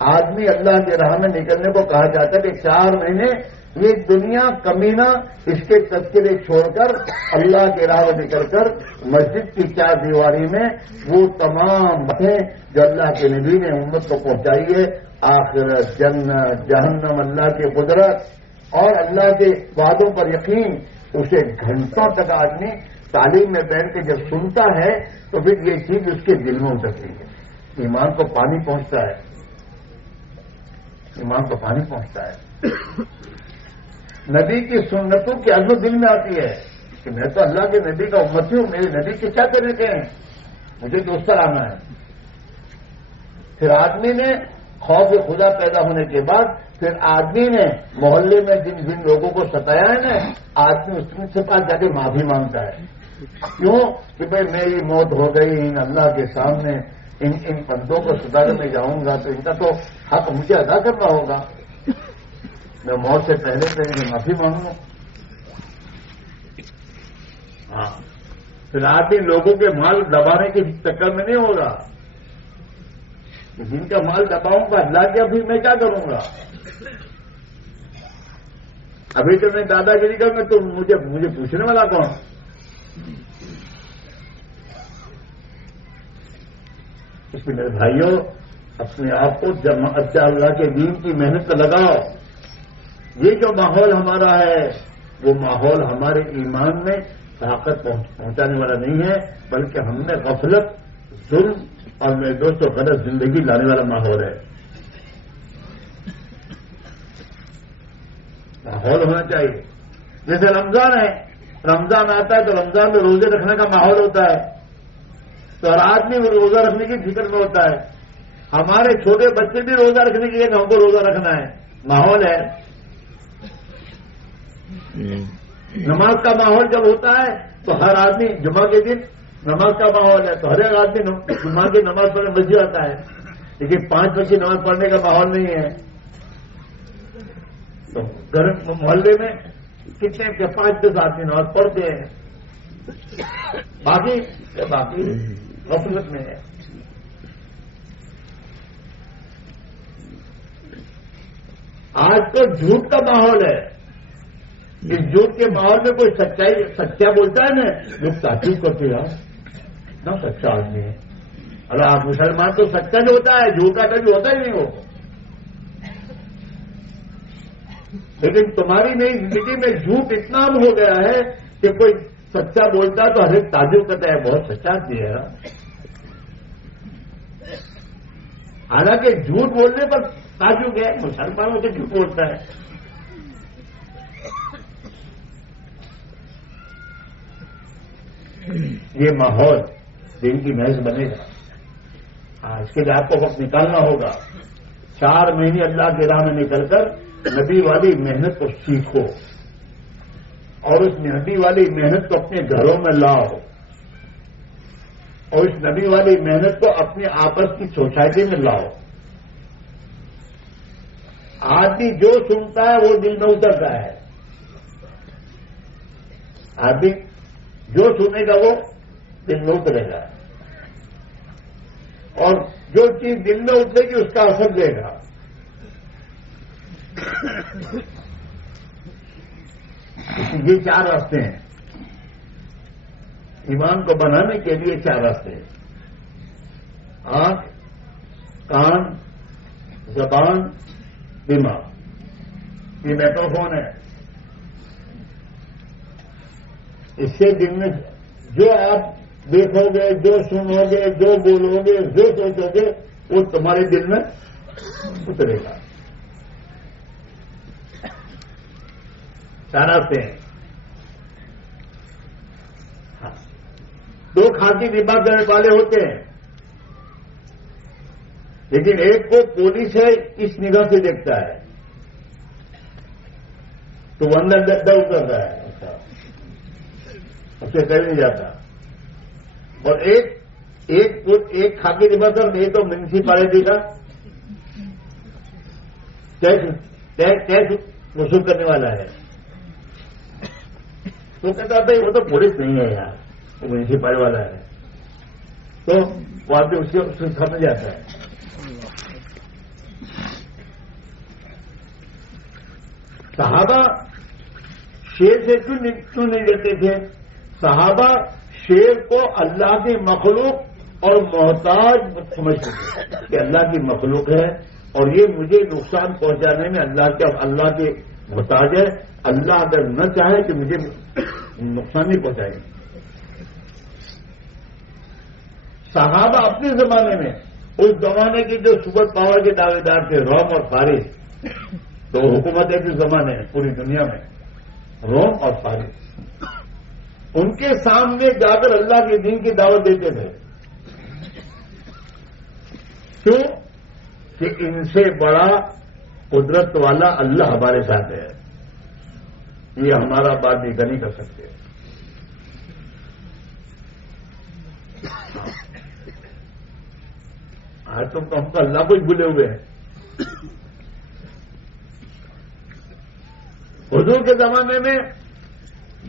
آدمی اللہ کی راہ میں نکلنے کو کہا جاتا ہے کہ 4 مہینے یہ دنیا کمینہ اس کے تذکرے چھوڑ کر اللہ کے راہ میں نکل کر مسجد کی 4 دیواری میں وہ تمام باتیں جو اللہ کے نبی نے امت کو پہنچائی ہے، آخرت، جنت، جہنم، اللہ کی قدرت اور اللہ کے وعدوں پر یقین، اسے گھنٹوں تک آدمی تعلیم میں بیٹھ کے جب سنتا ہے تو پھر یہ چیز اس کے دل میں اترتی ہے. ایمان کو پانی پہنچتا ہے، ایمان کو پانی پہنچتا ہے. نبی کی سنتوں کی عظمت دل میں آتی ہے کہ میں تو اللہ کے نبی کا امتی ہوں، میرے نبی کے کیا طریقے ہیں، مجھے تو اس پر آنا ہے. پھر آدمی نے خوف خدا پیدا ہونے کے بعد پھر آدمی نے محلے میں جن جن لوگوں کو ستایا ہے نا، آدمی اس سے پاس جا کے معافی مانگتا ہے. کیوں کہ بھائی میری موت ہو گئی، ان اللہ کے سامنے ان بندوں کو سدھارنے میں جاؤں گا تو ان کا تو حق مجھے ادا کرنا ہوگا. میں موت سے پہلے معافی مانگوں. ہاں پھر آدمی لوگوں کے مال دبانے کے چکر میں نہیں ہوگا. جن کا مال دباؤں گا اللہ کے ابھی میں کیا کروں گا؟ ابھی تو میں دادا گیری کر میں تو مجھے پوچھنے والا کون؟ اس میں میرے بھائیوں اپنے آپ کو اچھا اللہ کے دین کی محنت کا لگاؤ. یہ جو ماحول ہمارا ہے وہ ماحول ہمارے ایمان میں طاقت پہنچانے والا نہیں ہے، بلکہ ہم نے غفلت، ظلم اور میرے دوستوں غلط زندگی لانے والا ماحول ہے. ماحول ہونا چاہیے. جیسے رمضان ہے رمضان آتا ہے تو رمضان میں روزے رکھنے کا ماحول ہوتا ہے، تو ہر آدمی روزہ رکھنے کی فکر میں ہوتا ہے. ہمارے چھوٹے بچے بھی روزہ رکھنے کے لیے ہم کو روزہ رکھنا ہے، ماحول ہے. نماز کا ماحول جب ہوتا ہے تو ہر آدمی جمعہ کے دن نماز کا ماحول ہے تو ہر ایک آدمی جمعہ کی نماز پڑھنے مسجد آتا ہے، لیکن 5 وقت کی نماز پڑھنے کا ماحول نہیں ہے. تو گھر محلے میں کتنے 5-10 آدمی نماز پڑھتے ہیں، باقی غفلت میں ہے. آج تو جھوٹ کا ماحول ہے. اس جھوٹ کے ماحول میں کوئی سچا بولتا ہے نا لوگ تعجب کرتے ہیں، اتنا سچا آدمی ہے. ارے آپ مسلمان تو سچا جو ہوتا ہے، جھوٹ کا کبھی ہوتا ہی نہیں ہو. لیکن تمہاری نئی زندگی میں جھوٹ اتنا عام ہو گیا ہے کہ کوئی سچا بولتا ہے تو ہر ایک تعجب کرتا ہے، بہت سچا آدمی ہے. حالانکہ جھوٹ بولنے پر تعجب ہے، مسلمانوں سے جھوٹ بولتا ہے. یہ ماحول دین کی محض بنے گا. اس کے لیے آپ کو وقت نکالنا ہوگا. 4 مہینے اللہ کی راہ میں نکل کر نبی والی محنت کو سیکھو اور اس نبی والی محنت کو اپنے گھروں میں لاؤ اور اس نبی والی محنت کو اپنے آپس کی سوسائٹی میں لاؤ. آدمی جو سنتا ہے وہ دل میں اترتا ہے. آدمی جو سنے گا وہ دل میں اترے گا اور جو چیز دل میں اترے گی اس کا اثر دے گا. یہ 4 راستے ہیں ایمان کو بنانے کے لیے. 4 راستے ہیں: آنکھ، کان، زبان، دماغ. یہ مائکروفون ہے. اس سے دل میں جو آپ دیکھو گے، جو سنو گے، جو بولو گے، جو سوچو گے وہ تمہارے دل میں اترے گا. 4 راستے ہیں. 2 کھانسی دماغ کرنے والے ہوتے ہیں، لیکن ایک کو پولیس ہے اس نگاہ سے دیکھتا ہے تو وہ اندر ڈر کر رہا ہے، اسے کہیں نہیں جاتا. اور ایک خاکی دماغ کر یہ تو میونسپلٹی کا ٹیکس وصول کرنے والا ہے. تو کہتا بھائی وہ تو پولیس نہیں ہے یار، وہ میونسپل والا ہے. تو وہ آدمی اس سے سمجھ جاتا ہے. صحابہ شیر سے کیوں نہیں ڈرتے تھے؟ صحابہ شیر کو اللہ کی مخلوق اور محتاج سمجھتے تھے کہ اللہ کی مخلوق ہے اور یہ مجھے نقصان پہنچانے میں اللہ کے محتاج ہے. اللہ اگر نہ چاہے کہ مجھے نقصان نہیں پہنچائے. صحابہ اپنے زمانے میں اس زمانے کی جو سپر پاور کے دعوے دار تھے، روم اور فارس، تو حکومت ایک زمانے ہیں پوری دنیا میں، روم اور فارس، ان کے سامنے جا کر اللہ کے دین کی دعوت دیتے تھے. کیوں؟ کہ ان سے بڑا قدرت والا اللہ ہمارے ساتھ ہے، یہ ہمارا بات نہیں کر سکتے. آج تو ہم کو اللہ کو ہی بھولے ہوئے ہیں. حضور کے زمانے میں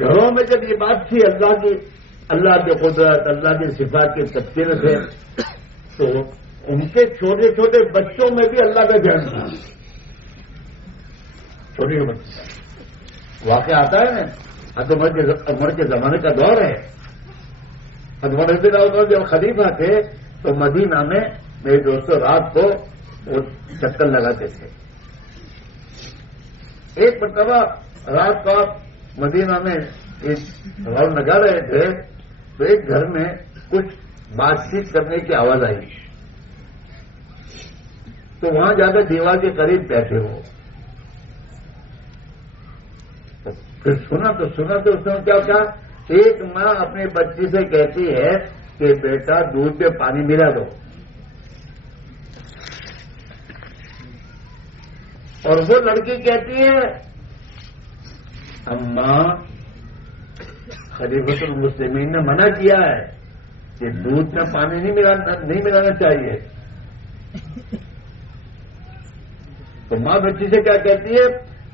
گھروں میں جب یہ بات تھی اللہ کی قدرت، اللہ کی صفات کے تذکرے تھے، تو ان کے چھوٹے چھوٹے بچوں میں بھی اللہ کا دھیان تھا. چھوٹے بچے واقعہ آتا ہے نا، حضرت عمر کے زمانے کا دور ہے. حضرت رضی اللہ عنہ جب خلیفہ تھے تو مدینہ میں میرے دوستوں رات کو وہ چکر لگاتے تھے. ایک مرتبہ رات کو مدینہ میں ایک راؤنڈ لگا رہے تھے تو ایک گھر میں کچھ بات چیت کرنے کی آواز آئی. تو وہاں جا کر دیوار کے قریب بیٹھے ہو. پھر سنا تو اس نے کیا کہا، ایک ماں اپنے بچی سے کہتی ہے کہ بیٹا دودھ میں پانی ملا دو، اور وہ لڑکی کہتی ہے اماں خلیفۃ المسلمین نے منع کیا ہے کہ دودھ میں پانی نہیں ملانا چاہیے. تو ماں بچی سے کیا کہتی ہے،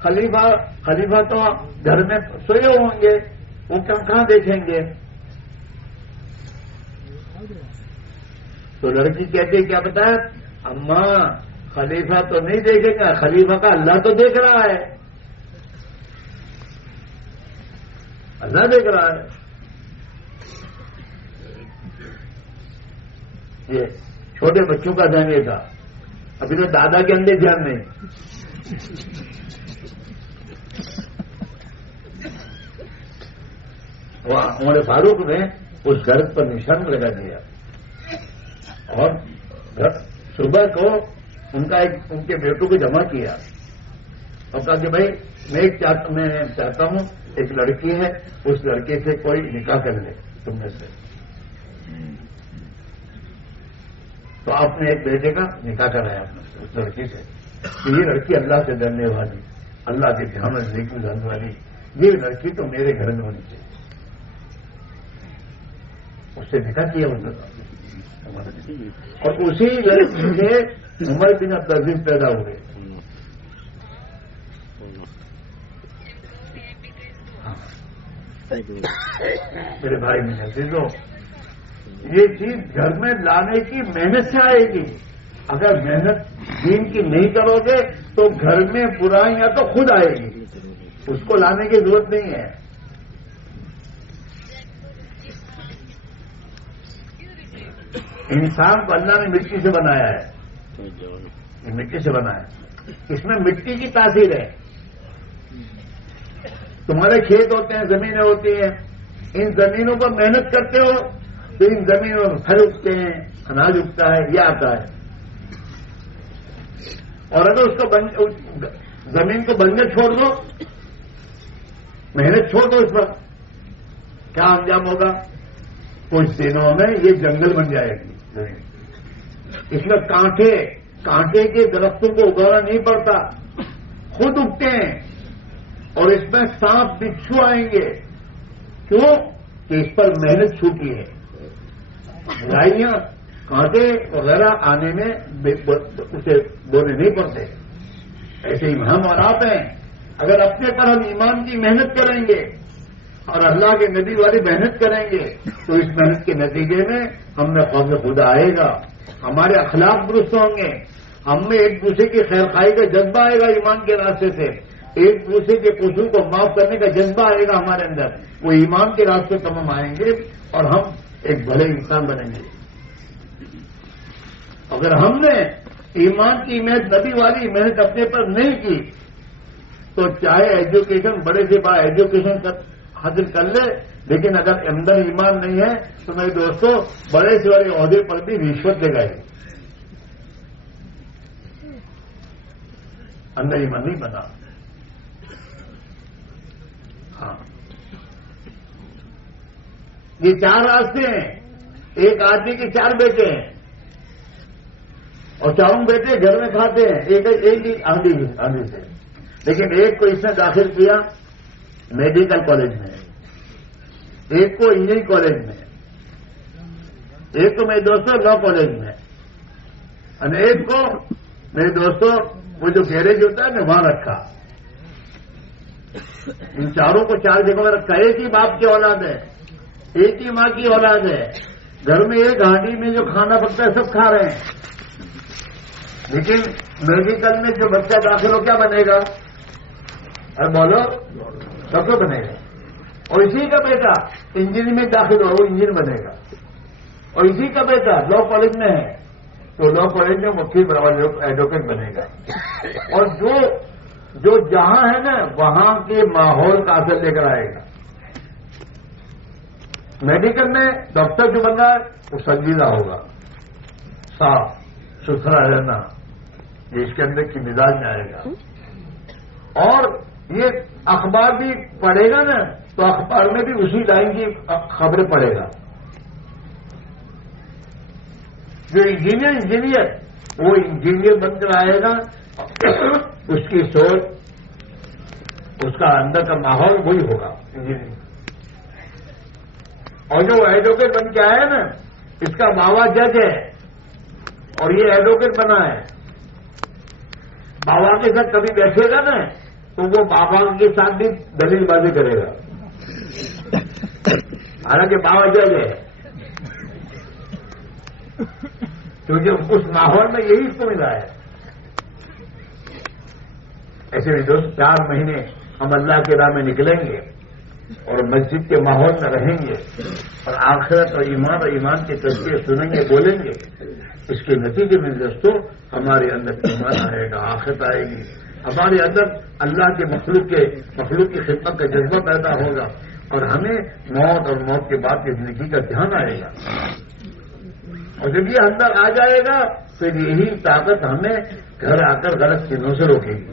خلیفہ تو گھر میں سوئے ہوں گے، وہ کہاں دیکھیں گے. تو لڑکی کہتی ہے کیا بتایا، اماں خلیفہ تو نہیں دیکھے گا، خلیفہ کا اللہ تو دیکھ رہا ہے، اللہ دیکھ رہا ہے. یہ چھوٹے بچوں کا ذہن یہ تھا، ابھی تو دادا کے اندر دھیان نہیں. عمر فاروق نے اس گھر پر نشان لگا دیا، اور صبح کو ان کے بیٹوں کو جمع کیا اور کہا کہ بھائی میں چاہتا ہوں ایک لڑکی ہے، اس لڑکے سے کوئی نکاح کر لے تم میں سے. تو آپ نے ایک بیٹے کا نکاح کرایا اس لڑکی سے. یہ لڑکی اللہ سے ڈرنے والی، اللہ کے دھیان میں ذکر جاننے والی، یہ لڑکی تو میرے گھر میں ہونی چاہیے. اس سے نکاح کیا ان نے، اور اسی لڑکی سے عمر بن عبدالعزیز پیدا ہوئے. میرے بھائی میں عزیزوں، یہ چیز گھر میں لانے کی محنت سے آئے گی. اگر محنت دین کی نہیں کرو گے تو گھر میں برائیاں تو خود آئے گی، اس کو لانے کی ضرورت نہیں ہے. انسان کو اللہ نے مٹی سے بنایا ہے، یہ مٹی سے بنایا ہے، اس میں مٹی کی تاثیر ہے. تمہارے کھیت ہوتے ہیں، زمینیں ہوتی ہیں، ان زمینوں پر محنت کرتے ہو تو ان زمینوں میں پھل اگتے ہیں، اناج اگتا ہے، یہ آتا ہے. اور اگر اس کو زمین کو بنجر چھوڑ دو، محنت چھوڑ دو اس پر، کیا انجام ہوگا؟ کچھ دنوں میں یہ جنگل بن جائے گی. اس میں کانٹے کے درختوں کو اگانا نہیں پڑتا، خود اگتے ہیں. اور اس میں سانپ بچھو آئیں گے، کیوں کہ اس پر محنت چھوٹی ہے. برائیاں کانٹے وغیرہ آنے میں اسے بونے نہیں پڑتے. ایسے ہی ہم اور آپ ہیں، اگر اپنے پر ہم ایمان کی محنت کریں گے اور اللہ کے نبی والی محنت کریں گے تو اس محنت کے نتیجے میں ہم میں خوف خدا آئے گا، ہمارے اخلاق درست ہوں گے، ہم میں ایک دوسرے کی خیر خواہی کا جذبہ آئے گا، ایمان کے راستے سے ایک دوسرے کے قصور کو معاف کرنے کا جذبہ آئے گا ہمارے اندر. وہ ایمان کے راستے تمام آئیں گے اور ہم ایک بڑے انسان بنیں گے. اگر ہم نے ایمان کی محنت، نبی والی محنت اپنے پر نہیں کی تو چاہے ایجوکیشن بڑے سے بڑا ایجوکیشن حاصل کر لے، لیکن اگر اندر ایمان نہیں ہے تو میرے دوستوں بڑے سے بڑے عہدے پر بھی رشوت دے گئے، اندر ایمان نہیں بنا. ہاں، یہ 4 راستے ہیں. ایک آدمی کے 4 بیٹے ہیں اور چاروں بیٹے گھر میں کھاتے ہیں ایک ہی آندھی سے، لیکن ایک کو اس نے داخل کیا میڈیکل کالج میں، ایک کو انجینئرنگ کالج میں، ایک کو میرے دوستوں لا کالج میں، اور ایک کو میرے دوستوں وہ جو گیریج ہوتا ہے میں وہاں رکھا. ان چاروں کو 4 جگہوں میں رکھا. ایک ہی باپ کی اولاد ہے، ایک ہی ماں کی اولاد ہے، گھر میں ایک ہانڈی میں جو کھانا پکتا ہے سب کھا رہے ہیں، لیکن میڈیکل میں جو بچہ داخل ہو کیا بنے گا؟ ارے بولو، سب کو بنے گا. اور اسی کا بیٹا انجینئرنگ میں داخل ہو وہ انجینئر بنے گا، اور اسی کا بیٹا لا کالج میں ہے تو لا کالج میں وکیل ایڈوکیٹ بنے گا. اور جو جہاں ہے نا وہاں کے ماحول کا اثر لے کر آئے گا. میڈیکل میں ڈاکٹر جو بن رہا ہے وہ سنجیدہ ہوگا، صاف ستھرا رہنا یہ اس کے اندر کی مزاج میں آئے گا. اور یہ اخبار بھی پڑھے گا نا تو اخبار میں بھی اسی لائن کی خبریں پڑھے گا. جو انجینئر وہ انجینئر بن کر آئے گا، اس کی سوچ، اس کا اندر کا ماحول وہی ہوگا انجینئر. اور جو ایڈوکیٹ بن کے آیا نا، اس کا بابا جج ہے اور یہ ایڈوکیٹ بنا ہے. بابا کے ساتھ کبھی بیٹھے گا نا تو وہ بابا کے ساتھ بھی دلیل بازی کرے گا، حالانکہ بابا جج ہے. کیونکہ اس ماحول میں یہی اس کو ملا ہے. ایسے میں دوست 4 مہینے ہم اللہ کے راہ میں نکلیں گے اور مسجد کے ماحول میں رہیں گے اور آخرت اور ایمان کے تذکرے سنیں گے، بولیں گے. اس کے نتیجے میں دوستوں ہمارے اندر ایمان آئے گا، آخرت آئے گی، ہمارے اندر اللہ کے مخلوق کی خدمت کا جذبہ پیدا ہوگا اور ہمیں موت اور موت کے بعد کی زندگی کا دھیان آئے گا. اور جب یہ اندر آ جائے گا پھر یہی طاقت ہمیں گھر آ کر غلط چیزوں سے روکے گی.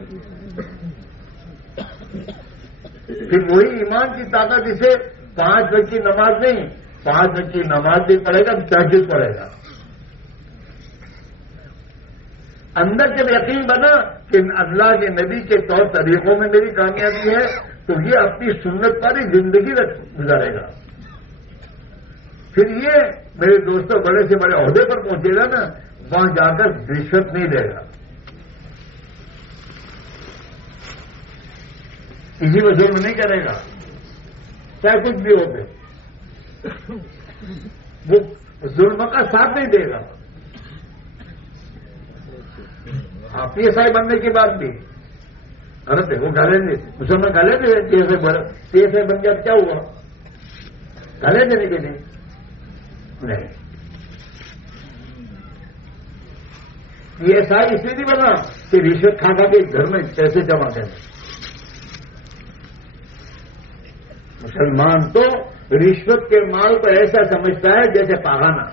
پھر وہی ایمان کی طاقت اسے 5 وقت کی نماز نہیں، 5 وقت کی نماز بھی پڑھے گا، تہجد پڑھے گا. اندر جب یقین بنا کہ اللہ کے نبی کے طور طریقوں میں میری کامیابی ہے تو یہ اپنی سنت پر ہی زندگی گزارے گا. پھر یہ میرے دوستوں بڑے سے بڑے عہدے پر پہنچے گا نا، وہاں جا کر رشوت نہیں لے گا، کسی کو ظلم نہیں کرے گا، چاہے کچھ بھی ہو گئے، وہ ظلم کا ساتھ نہیں دے گا. پی ایس آئی بننے کی بات بھی غلط ہے، وہ گالے دے مسلمان گالے دے پی ایس آئی بن گیا کیا ہوا؟ گالے دینے کے لیے نہیں. پی ایس آئی اس لیے نہیں بنا کہ رشوت کھا کھا کے گھر میں پیسے جمع کریں. مسلمان تو رشوت کے مال کو ایسا سمجھتا ہے جیسے پاخانہ.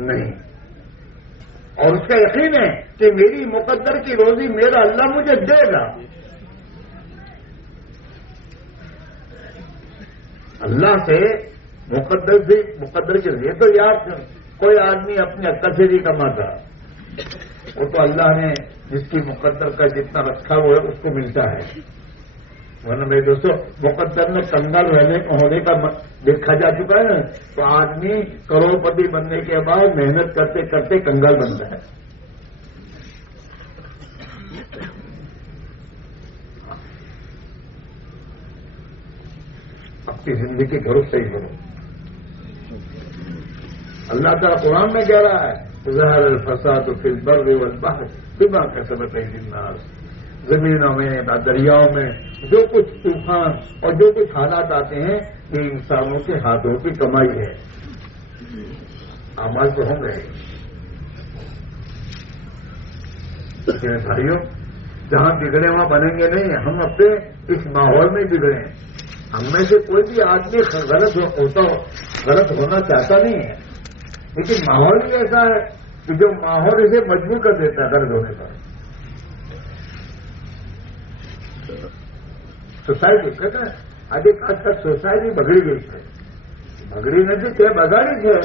نہیں، اور اس کا یقین ہے کہ میری مقدر کی روزی میرا اللہ مجھے دے گا. اللہ سے مقدر کے لیے تو یاد کوئی آدمی اپنی عقل سے نہیں کماتا، وہ تو اللہ نے جس کی مقدر کا جتنا رکھا ہوا ہے اس کو ملتا ہے. ورنہ میرے دوستوں مقدر میں کنگال ہونے کا دیکھا جا چکا ہے نا، تو آدمی کروڑ پتی بننے کے بعد محنت کرتے کرتے کنگال بنتا ہے. اپنی زندگی کرو، صحیح کرو. اللہ تعالیٰ قرآن میں کہہ رہا ہے ظہر الفساد فی البر والبحر بما کسبت ایدی الناس. زمینوں میں، دریاؤں میں جو کچھ طوفان اور جو کچھ حالات آتے ہیں یہ انسانوں کے ہاتھوں کی کمائی ہے. اعمال تو ہوں گے. بھائیوں جہاں بگڑے وہاں بنیں گے نہیں، ہم اپنے اس ماحول میں بگڑے ہیں. ہم میں سے کوئی بھی آدمی غلط ہونا چاہتا نہیں ہے، لیکن ماحول بھی ایسا ہے کہ جو ماحول اسے مجبور کر دیتا ہے غلط ہونے پر. سوسائٹی کہتے ہیں آج تک سوسائٹی بگڑی گئی ہے. بگڑی نہیں تھی، بگاڑی ہے.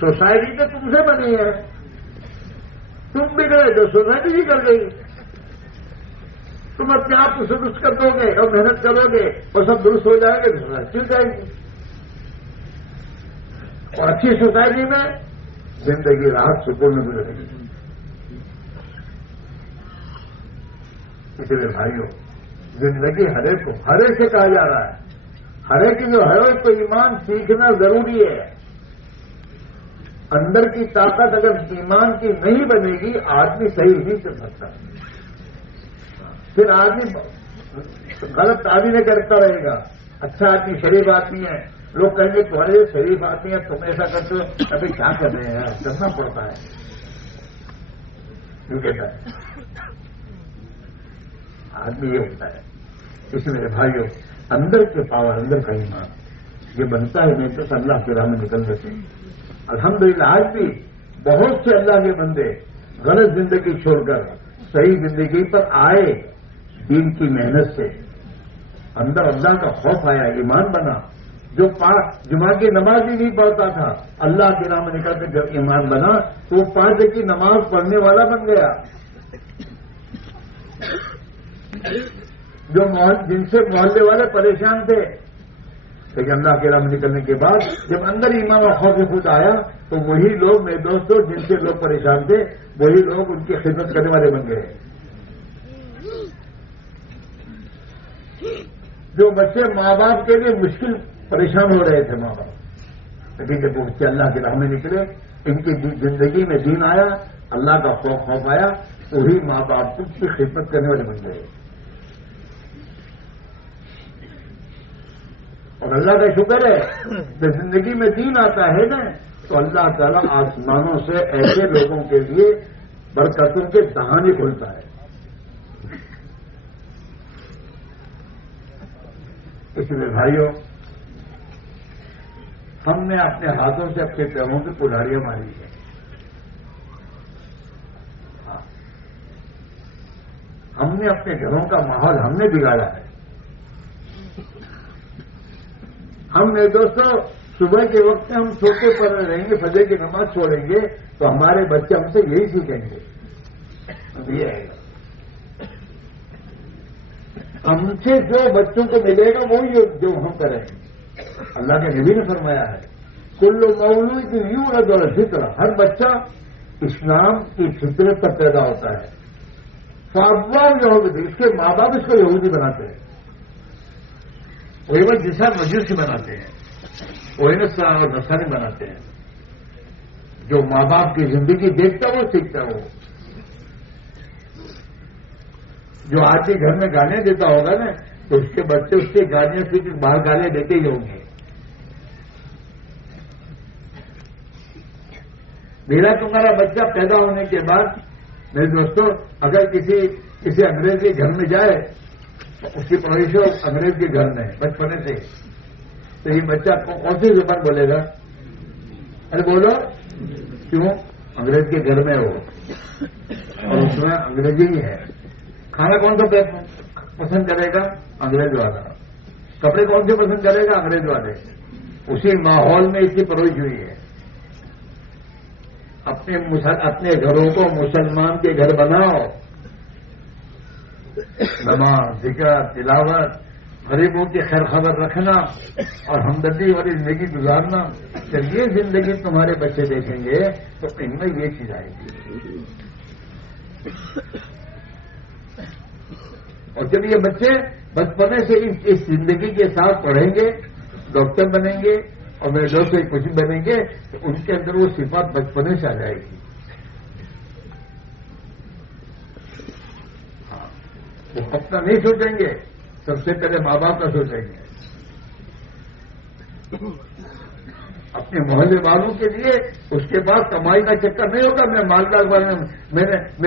سوسائٹی تو تم سے بنی ہے، تم بگڑے تو سوسائٹی بھی کر گئی. تم اپنے آپ کو درست کر دو گے اور محنت کرو گے اور سب درست ہو جائے گے تو سوسائٹی چل جائے گی. اور اچھی سوسائٹی میں زندگی راحت سکون میں گزرے گی. اس لیے بھائیوں زندگی ہر ایک سے کہا جا رہا ہے، ہر ایک جو ہر ایک کو ایمان سیکھنا ضروری ہے. اندر کی طاقت اگر ایمان کی نہیں بنے گی آدمی صحیح نہیں چل سکتا. پھر آدمی غلط تعبیریں کرتا رہے گا. اچھا آدمی شریف آدمی ہے، لوگ کہیں گے تمہارے شریف آدمی ہے تم ایسا کرتے ہو، ابھی کیا کر رہے ہیں، کرنا پڑتا ہے. کیوں کہتا ہے آدمی یہ ہوتا ہے. اس لیے بھائیوں اندر کے پاور، اندر کا ایمان یہ بنتا ہے. نہیں تو اللہ کے راہ میں نکل دیتے ہیں. الحمدللہ آج بھی بہت سے اللہ کے بندے غلط زندگی چھوڑ کر صحیح زندگی پر آئے، دین کی محنت سے اندر اللہ کا خوف آیا، ایمان بنا. جو جمعہ کی نماز ہی نہیں پڑھتا تھا، اللہ کے نام نکل کے جب ایمان بنا تو وہ 5 وقت کی نماز پڑھنے والا بن گیا. جو جن سے محلے والے پریشان تھے، لیکن اللہ کے نام نکلنے کے بعد جب اندر ایمان اور خوف خود آیا تو وہی لوگ، میرے دوستوں، جن سے لوگ پریشان تھے وہی لوگ ان کی خدمت کرنے والے بن گئے. جو بچے ماں باپ کے لیے مشکل پریشان ہو رہے تھے ماں باپ، لیکن جب وہ بچے اللہ کے راہ میں نکلے، ان کی زندگی میں دین آیا، اللہ کا خوف آیا، وہی ماں باپ کی خدمت کرنے والے بن گئے. اور اللہ کا شکر ہے جب زندگی میں دین آتا ہے نا تو اللہ تعالیٰ آسمانوں سے ایسے لوگوں کے لیے برکتوں کے دہانے کھولتا ہے. اس لیے بھائیوں، ہم نے اپنے ہاتھوں سے اپنے پیروں کی کلاڑیاں ماری ہیں. ہم نے اپنے گھروں کا ماحول ہم نے بگاڑا ہے. ہم نے دوستوں صبح کے وقت میں ہم چھوٹے پر رہیں گے، فجر کی نماز چھوڑیں گے تو ہمارے بچے ہم سے یہی سیکھیں گے. یہ ہے ہم سے جو بچوں کو ملے گا وہی جو ہم کریں گے. اللہ کے نبی نے فرمایا ہے کل مولود یولد علی الفطرہ، ہر بچہ اسلام کی فطرت پر پیدا ہوتا ہے. فابواہ یہودی، اس کے ماں باپ اس کو یہودی بناتے ہیں، وہی بس جسا مجوسی بناتے ہیں، وہی نصرانی بناتے ہیں. جو ماں باپ کی زندگی دیکھتا وہ سیکھتا وہ. جو آدمی گھر میں گالیاں دیتا ہوگا نا تو اس کے بچے اس کے گالیاں سے باہر گالیاں دیتے ہی ہوں گے. میرا تمہارا بچہ پیدا ہونے کے بعد میرے دوستوں اگر کسی انگریز کے گھر میں جائے، اس کی پرورش ہو انگریز کے گھر میں بچپنے سے، تو یہ بچہ کون سی زبان بولے گا؟ ارے بولو، کیوں؟ انگریز کے گھر میں ہو اور اس میں انگریزی ہی ہے. کھانا کون سا پسند کرے گا؟ انگریز والا. کپڑے کون سے پسند کرے گا؟ انگریز والے. اسی ماحول میں اس کی پرورش ہوئی ہے. اپنے گھروں کو مسلمان کے گھر بناؤ. نماز، ذکر، تلاوت، غریبوں کی خیر خبر رکھنا اور ہمدردی والی زندگی گزارنا. جب یہ زندگی تمہارے بچے دیکھیں گے تو ان میں یہ چیز آئے گی. اور جب یہ بچے بچپنے سے اس زندگی کے ساتھ پڑھیں گے، ڈاکٹر بنیں گے اور میرے دوست سے کچھ بنیں گے تو ان کے اندر وہ صفات بچپنے سے آ جائے گی. وہ اپنا نہیں سوچیں گے، سب سے پہلے ماں باپ کا سوچیں گے. اپنے محلے والوں کے لیے اس کے بعد کمائی کا چکر نہیں ہوگا میں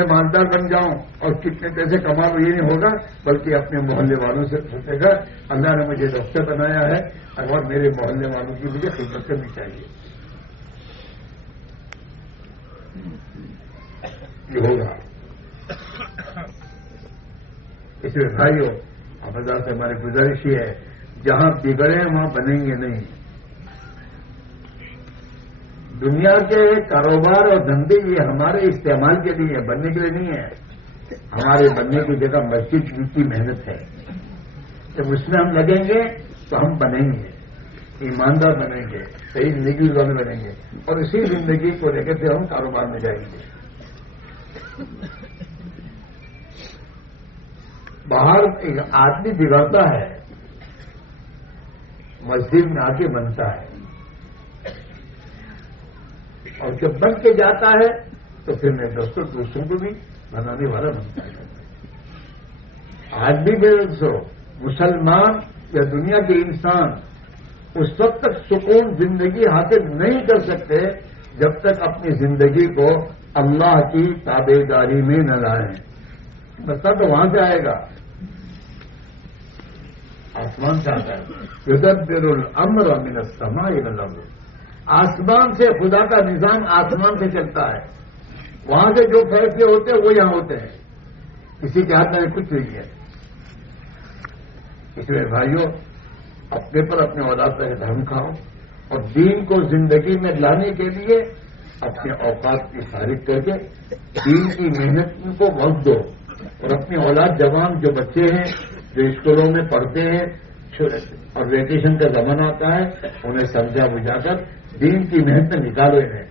مالدار بن جاؤں اور کتنے پیسے کما لوں، یہ نہیں ہوگا، بلکہ اپنے محلے والوں سے سوچے گا اللہ نے مجھے ڈاکٹر بنایا ہے اور میرے محلے والوں کی مجھے خدمت کرنی چاہیے. یہ ہوگا. اس لیے بھائیوں، حافظ سے ہماری گزارش یہ ہے جہاں بگڑے وہاں بنیں گے نہیں. دنیا کے کاروبار اور دھندے یہ ہمارے استعمال کے لیے بننے کے لیے نہیں ہے. ہمارے بننے کی جگہ مسجد کی محنت ہے. جب اس میں ہم لگیں گے تو ہم بنیں گے، ایماندار بنیں گے، صحیح زندگی گزارنے بنیں گے اور اسی زندگی کو لے کر ہم کاروبار میں جائیں گے. باہر ایک آدمی بگڑتا ہے، مسجد میں آ کے بنتا ہے اور جب بن کے جاتا ہے تو پھر میرے دوستوں دوسروں کو بھی بنانے والا بنتا ہے. آج بھی میرے دوستوں مسلمان یا دنیا کے انسان اس وقت تک سکون زندگی حاصل نہیں کر سکتے جب تک اپنی زندگی کو اللہ کی تابع داری میں نہ لائیں. مسئلہ تو وہاں سے آئے گا، آسمان سے آتا ہے. یدبر الامر من السماء الى الارض، آسمان سے خدا کا نظام آسمان سے چلتا ہے. وہاں سے جو فیصلے ہوتے ہیں وہ یہاں ہوتے ہیں، کسی کے ہاتھ میں کچھ نہیں ہے۔ اس لیے بھائیوں، اپنے پر اپنے اولاد کا دھرم کھاؤ اور دین کو زندگی میں لانے کے لیے اپنے اوقات کی فارغ کر کے دین کی محنت کو وقت دو، اور اپنی اولاد جوان جو بچے ہیں جو اسکولوں میں پڑھتے ہیں اور ویکیشن کا زمانہ آتا ہے انہیں سمجھا بجھا کر دین کی محنت میں نکالو انہیں۔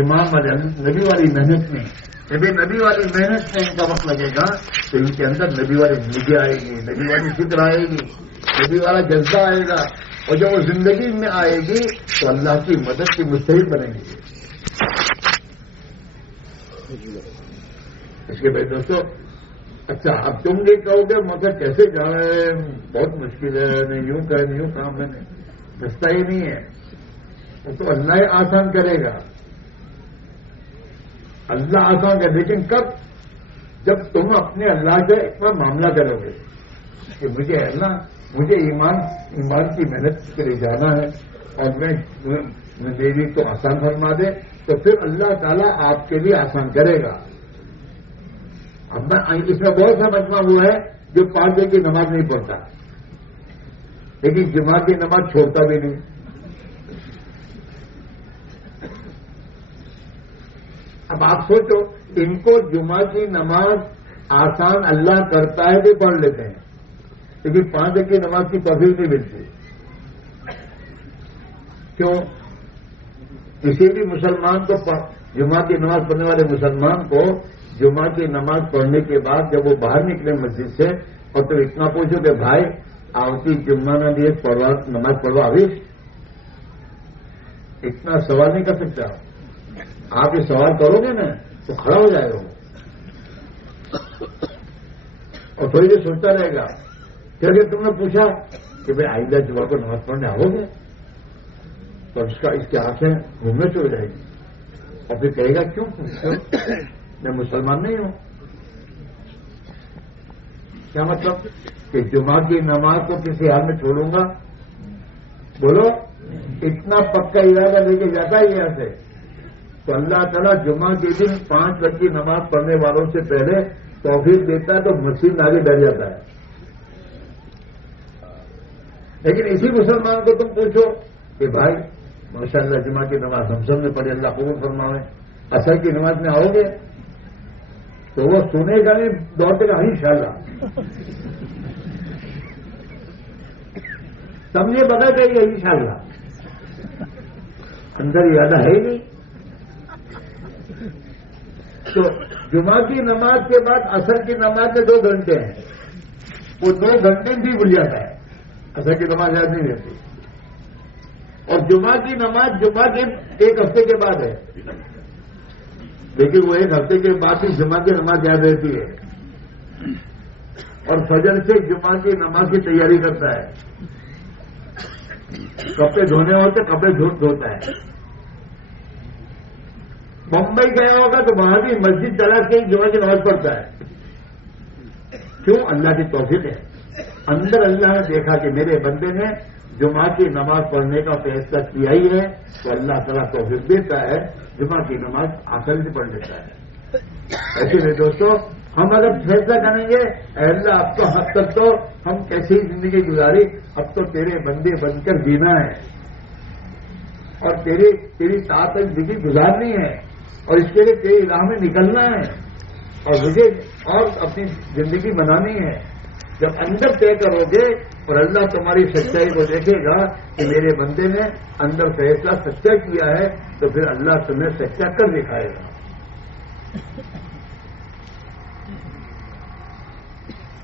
امام نبی والی محنت میں، جب نبی والی محنت میں ان کا وقت لگے گا تو ان کے اندر نبی والی زندگی آئے گی، نبی والی فکر آئے گی، نبی والا جذبہ آئے گا، اور جب وہ زندگی میں آئے گی تو اللہ کی مدد کی مستحق بنیں گے۔ اس کے بعد دوستو، اچھا اب تم یہ کہو گے مگر کیسے جائے، بہت مشکل ہے، نہیں یوں کہ نہیں یوں کام میں نہیں، رستہ ہی نہیں ہے، وہ تو اللہ ہی آسان کرے گا، اللہ آسان کرے، لیکن کب؟ جب تم اپنے اللہ سے اتنا معاملہ کرو گے کہ مجھے اللہ مجھے ایمان کی محنت کے لیے جانا ہے اور میں میری تو آسان فرما دے، تو پھر اللہ تعالیٰ آپ کے لیے آسان کرے گا۔ اب اس میں بہت سا مجمع ہوا ہے جو 5 وقت کی نماز نہیں پڑھتا لیکن جمعہ کی نماز چھوڑتا بھی نہیں۔ اب آپ سوچو، ان کو جمعہ کی نماز آسان اللہ کرتا ہے تو پڑھ لیتے ہیں لیکن 5 وقت کی نماز کی توفیق نہیں ملتی۔ کیوں؟ کسی بھی مسلمان کو جمعہ کی نماز پڑھنے والے مسلمان کو جمعہ کی نماز پڑھنے کے بعد جب وہ باہر نکلے مسجد سے اور تو اتنا پوچھو کہ بھائی آوتی جمعہ نہ لیے نماز پڑھوا ابھی، اتنا سوال نہیں کر سکتا۔ آپ یہ سوال کرو گے نا تو کھڑا ہو جائے گا اور تھوڑی دیر سوچتا رہے گا۔ پھر اگر تم نے پوچھا کہ بھائی آئندہ جمعہ کو نماز پڑھنے آؤ گے تو اس کی آنکھیں گھومنے چل جائے گی اور پھر کہے گا کیوں میں مسلمان نہیں ہوں۔ کیا مطلب کہ جمعہ کی نماز کو کسی حال میں چھوڑوں گا؟ بولو، اتنا پکا ارادہ لے کے جاتا ہے یہاں سے تو اللہ تعالیٰ جمعہ کے دن 5 وقت کی نماز پڑھنے والوں سے پہلے توفیق دیتا ہے تو مسجد آگے ڈر جاتا ہے۔ لیکن اسی مسلمان کو تم پوچھو کہ بھائی ماشاءاللہ جمعہ کی نماز ہم سب نے پڑھی، اللہ قبول فرمائے، عصر کی نماز میں آؤ گے تو وہ سنے گا نہیں، دوڑتے گا انشاءاللہ۔ سمجھے بتا چاہیے انشاءاللہ، اندر ارادہ ہے ہی نہیں۔ تو جمعہ کی نماز کے بعد عصر کی نماز میں 2 گھنٹے ہیں، وہ 2 گھنٹے بھی بھول جاتا ہے، عصر کی نماز یاد نہیں رہتی، اور جمعہ کی نماز جمعہ کے 1 ہفتے کے بعد ہے، لیکن وہ 1 ہفتے کے بعد ہی جمعہ کی نماز یاد رہتی ہے، اور فجر سے جمعہ کی نماز کی تیاری کرتا ہے، کپڑے دھونے ہوتے کپڑے دھوتا ہے۔ بمبئی گیا ہوگا تو وہاں بھی مسجد تلاش کے جمعہ کی نماز پڑھتا ہے۔ کیوں؟ اللہ کی توفیق ہے، اندر اللہ نے دیکھا کہ میرے بندے نے جمعہ کی نماز پڑھنے کا فیصلہ کیا ہی ہے تو اللہ تعالیٰ توفیق دیتا ہے، جمعہ کی نماز آسانی سے پڑھ لیتا ہے۔ ایسے میں دوستو، ہم اگر فیصلہ کریں گے اے اللہ اب تو حد تک تو ہم کیسی زندگی گزاری، اب تو تیرے بندے بن کر جینا ہے اور تیری ساتھ زندگی گزارنی ہے اور اس کے لیے تیری راہ میں نکلنا ہے اور مجھے اور اپنی زندگی بنانی ہے۔ جب اندر طے کرو گے اور اللہ تمہاری سچائی کو دیکھے گا کہ میرے بندے نے اندر فیصلہ سچا کیا ہے تو پھر اللہ تمہیں سچا کر دکھائے گا۔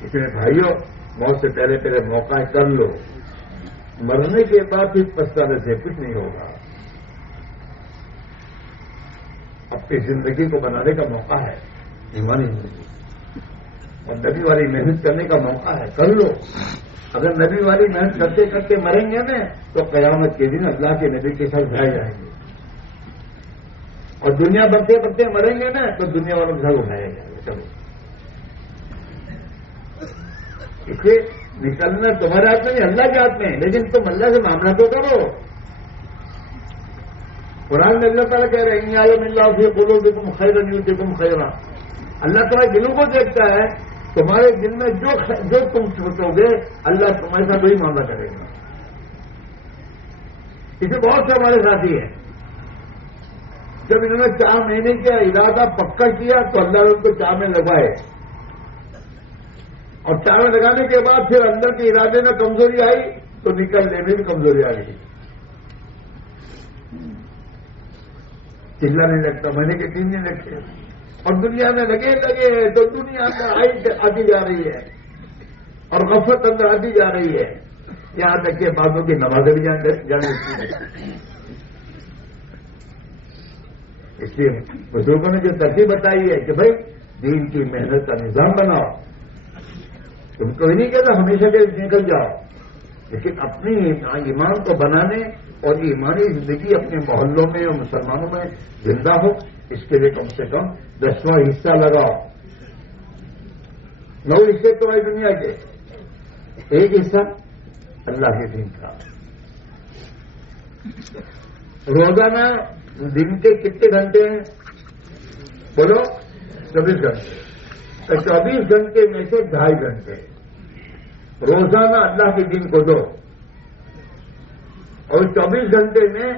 اس لیے بھائیوں، موت سے پہلے موقع کر لو، مرنے کے بعد پھر پچھتانے سے کچھ نہیں ہوگا۔ اپنی زندگی کو بنانے کا موقع ہے، ایمانی زندگی، اور نبی والی محنت کرنے کا موقع ہے، کر لو۔ اگر نبی والی محنت کرتے کرتے مریں گے نا تو قیامت کے دن اللہ کے نبی کے ساتھ اٹھائے جائیں گے، اور دنیا بڑھتے بڑھتے مریں گے نا تو دنیا والوں کے ساتھ اٹھائے جائیں گے۔ چلو، اس لیے نکلنا تمہارے ہاتھ میں نہیں، اللہ کے ہاتھ میں ہے، لیکن تم اللہ سے معاملہ تو کرو۔ قرآن میں اللہ تعالیٰ کہہ رہے ہیں یعلم اللہ فی قلوبکم خیرا یؤتکم خیرا. اللہ تعالیٰ دلوں کو دیکھتا ہے. تمہارے دل میں جو تم سوچو گے اللہ تمہارے ساتھ وہی معاملہ کرے گا. اسے بہت سے ہمارے ساتھی ہیں جب انہوں نے 4 مہینے کا ارادہ پکا کیا تو اللہ نے ان کو 4 میں لگائے اور 4 میں لگانے کے بعد پھر اندر کے ارادے میں کمزوری آئی تو نکلنے میں بھی کمزوری آ گئی. چلا نہیں لگتا مہینے کے 3 دن لگتے اور دنیا میں لگے تو دنیا میں آتی جا رہی ہے اور غفلت اندر آتی جا رہی ہے. یہاں تک کہ بعضوں کی نمازیں بھی جانے لگتی ہے. اس لیے بزرگوں نے جو ترتیب بتائی ہے کہ بھائی دین کی محنت کا نظام بناؤ. تم کو نہیں کہتا ہمیشہ کے نکل جاؤ لیکن اپنی ایمان کو بنانے اور ایمانی زندگی اپنے محلوں میں اور مسلمانوں میں زندہ ہو اس کے لیے کم سے کم 10واں حصہ لگاؤ. 9 حصے تمہاری دنیا کے 1 حصہ اللہ کے دین کا. روزانہ دن کے کتنے گھنٹے ہیں بولو 24 گھنٹے. 24 گھنٹے میں سے 2.5 گھنٹے روزانہ اللہ کے دین کو دو اور 24 گھنٹے میں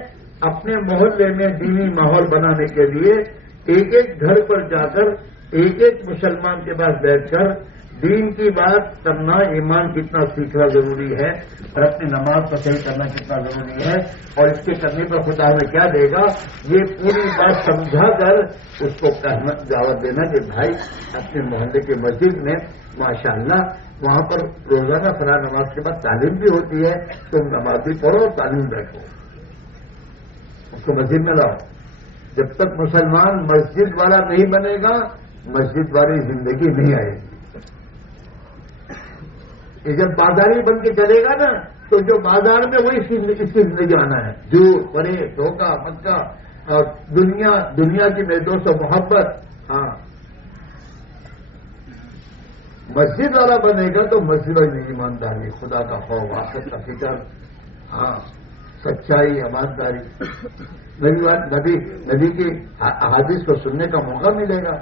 اپنے محلے میں دینی ماحول بنانے کے لیے ایک گھر پر جا کر ایک مسلمان کے پاس بیٹھ کر دین کی بات کرنا, ایمان کتنا سیکھنا ضروری ہے اور اپنی نماز کو صحیح کرنا کتنا ضروری ہے اور اس کے کرنے پر خدا ہمیں کیا دے گا یہ پوری بات سمجھا کر اس کو کہنا دعوت دینا کہ بھائی اپنے محلے کی مسجد میں ماشاءاللہ وہاں پر روزانہ فلاں نماز کے بعد تعلیم بھی ہوتی ہے, تم نماز بھی پڑھو اور تعلیم بیٹھو, اس کو مسجد میں لاؤ. جب تک مسلمان مسجد والا نہیں بنے گا مسجد والی زندگی نہیں آئے گی. جب بازاری بن کے چلے گا نا تو جو بازار میں وہی اس کی زندگی آنا ہے. جھوٹ, فریب, دھوکہ, مکہ اور دنیا کی میرے دوست محبت. ہاں مسجد والا بنے گا تو مسجد والی ایمانداری, خدا کا خوف, آخرت کا فکر, ہاں سچائی, ایمانداری, نبی کی احادیث کو سننے کا موقع ملے گا.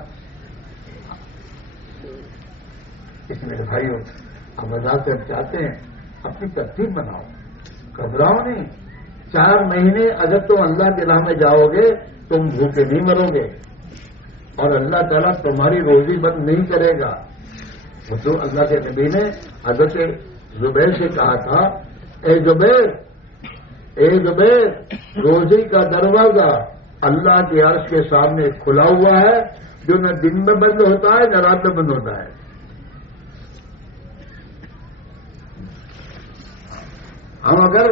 اس میرے بھائیوں اب بازار سے ہم چاہتے ہیں اپنی ترتیب بناؤ, گھبراؤ نہیں. 4 مہینے اگر تم اللہ کے راہ میں جاؤ گے تم بھوکے نہیں مرو گے اور اللہ تعالیٰ تمہاری روزی بند نہیں کرے گا. تو اللہ کے نبی نے حضرت زبیر سے کہا تھا اے زبیر روزی کا دروازہ اللہ کے عرش کے سامنے کھلا ہوا ہے جو نہ دن میں بند ہوتا ہے نہ رات میں بند ہوتا ہے. ہم اگر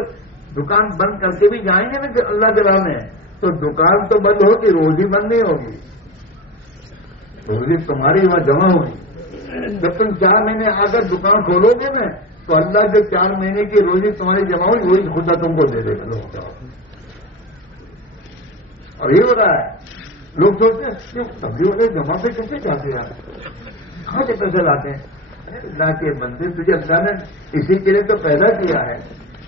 دکان بند کر کے بھی جائیں گے نا اللہ کے راہ میں تو دکان تو بند ہوگی, روزی بند نہیں ہوگی. روزی تمہاری وہاں جمع ہوگی. جب تم 4 مہینے آ کر دکان کھولو گے نا تو اللہ جو 4 مہینے کی روزی تمہاری جمع ہوگی وہی خدا تم کو دے دے گا. اور یہ ہو رہا ہے لوگ سوچتے ہیں سبزیوں کے جمع پہ کیسے جاتے ہیں, کہاں سے پیسے لاتے ہیں. اللہ کے بندے تجھے اللہ نے اسی کے لیے تو پیدا کیا ہے.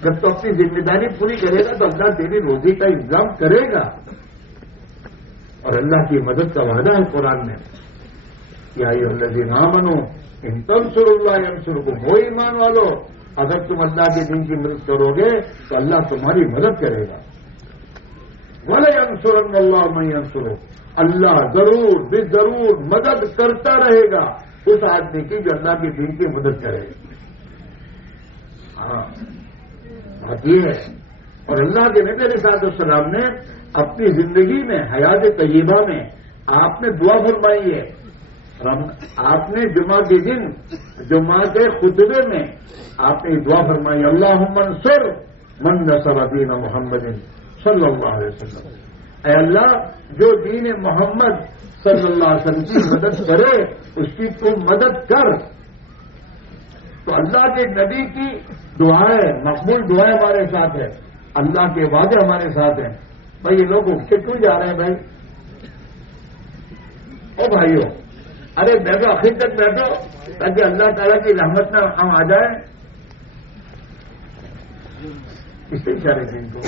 جب تو اپنی ذمہ داری پوری کرے گا تو اللہ تیری روزی کا انتظام کرے گا. اور اللہ کی مدد کا وعدہ ہے قرآن میں یا الذین آمنوا ان تنصروا اللہ ینصرکم. ہو ایمان والو اگر تم اللہ کے دین کی مدد کرو گے تو اللہ تمہاری مدد کرے گا. وَلَيَنصُرَنَّ اللَّهُ مَن يَنصُرُهُ. اللہ ضرور بے ضرور مدد کرتا رہے گا اس آدمی کی جو اللہ کے دین کی مدد کرے گا. ہاں بات یہ ہے. اور اللہ کے نبی علیہ السلام نے اپنی زندگی میں حیات طیبہ میں آپ نے دعا فرمائی ہے. آپ نے جمعہ کے دن جمعہ کے خطبے میں آپ نے دعا فرمائی اللہم انصر من نصر دین محمد صلی اللہ علیہ وسلم. اے اللہ جو دین محمد صلی اللہ علیہ وسلم کی مدد کرے اس کی تو مدد کر. تو اللہ کے نبی کی دعائیں مقبول دعائیں ہمارے ساتھ ہیں, اللہ کے وعدے ہمارے ساتھ ہیں. بھائی یہ لوگ اٹھ کے کیوں جا رہے ہیں بھائی؟ او بھائیو ارے بیٹھو آخر تک بیٹھو تاکہ اللہ تعالیٰ کی رحمت میں ہم آ جائیں. اس سے اشارے تھے ان کو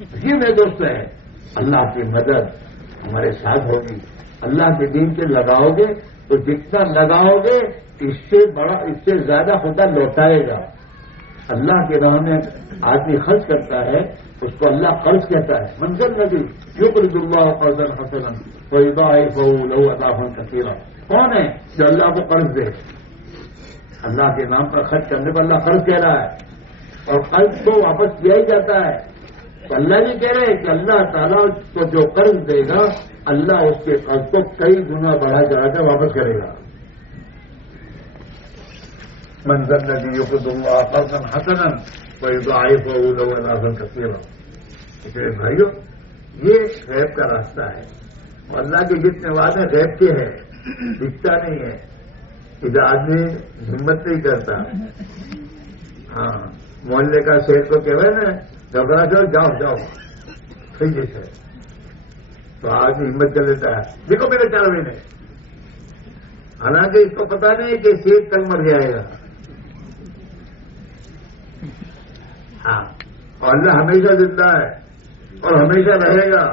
اسی میں دوست ہے اللہ کی مدد ہمارے ساتھ ہوگی. اللہ کے دین کے لگاؤ گے تو جتنا لگاؤ گے اس سے زیادہ خدا لوٹائے گا. اللہ کے راہ میں آدمی خرچ کرتا ہے اس کو اللہ قرض کہتا ہے. منظر نبی یقرض اللہ قرضا حسنا فیضاعفہ لہ اضعافا کثیرا. کون ہے جو اللہ کو قرض دے؟ اللہ کے نام پر خرچ کرنے پر اللہ قرض کہہ رہا ہے اور قرض کو واپس کیا ہی جاتا ہے. تو اللہ بھی کہہ رہے ہیں کہ اللہ تعالیٰ کو جو قرض دے گا اللہ اس کے قرض کو کئی گنا بڑھا چڑھا کر واپس کرے گا. من ذا الذی یقرض اللہ قرضا حسنا فیضاعفہ لہ اضعافا کثیرا. اس لیے بھائیو یہ غیب کا راستہ ہے اور اللہ کے جتنے وعدے غیب کے ہیں دکھتا نہیں ہے. ادھر آدمی ہمت نہیں کرتا. ہاں محلے کا شہر کو کہے نا جھگڑا کرو جاؤ جاؤ صحیح ہے. تو آدمی ہمت کر لیتا ہے دیکھو میرے 4 مہینے. حالانکہ اس کو پتا نہیں کہ شیر کل مر جائے گا. ہاں اور اللہ ہمیشہ زندہ ہے اور ہمیشہ رہے گا.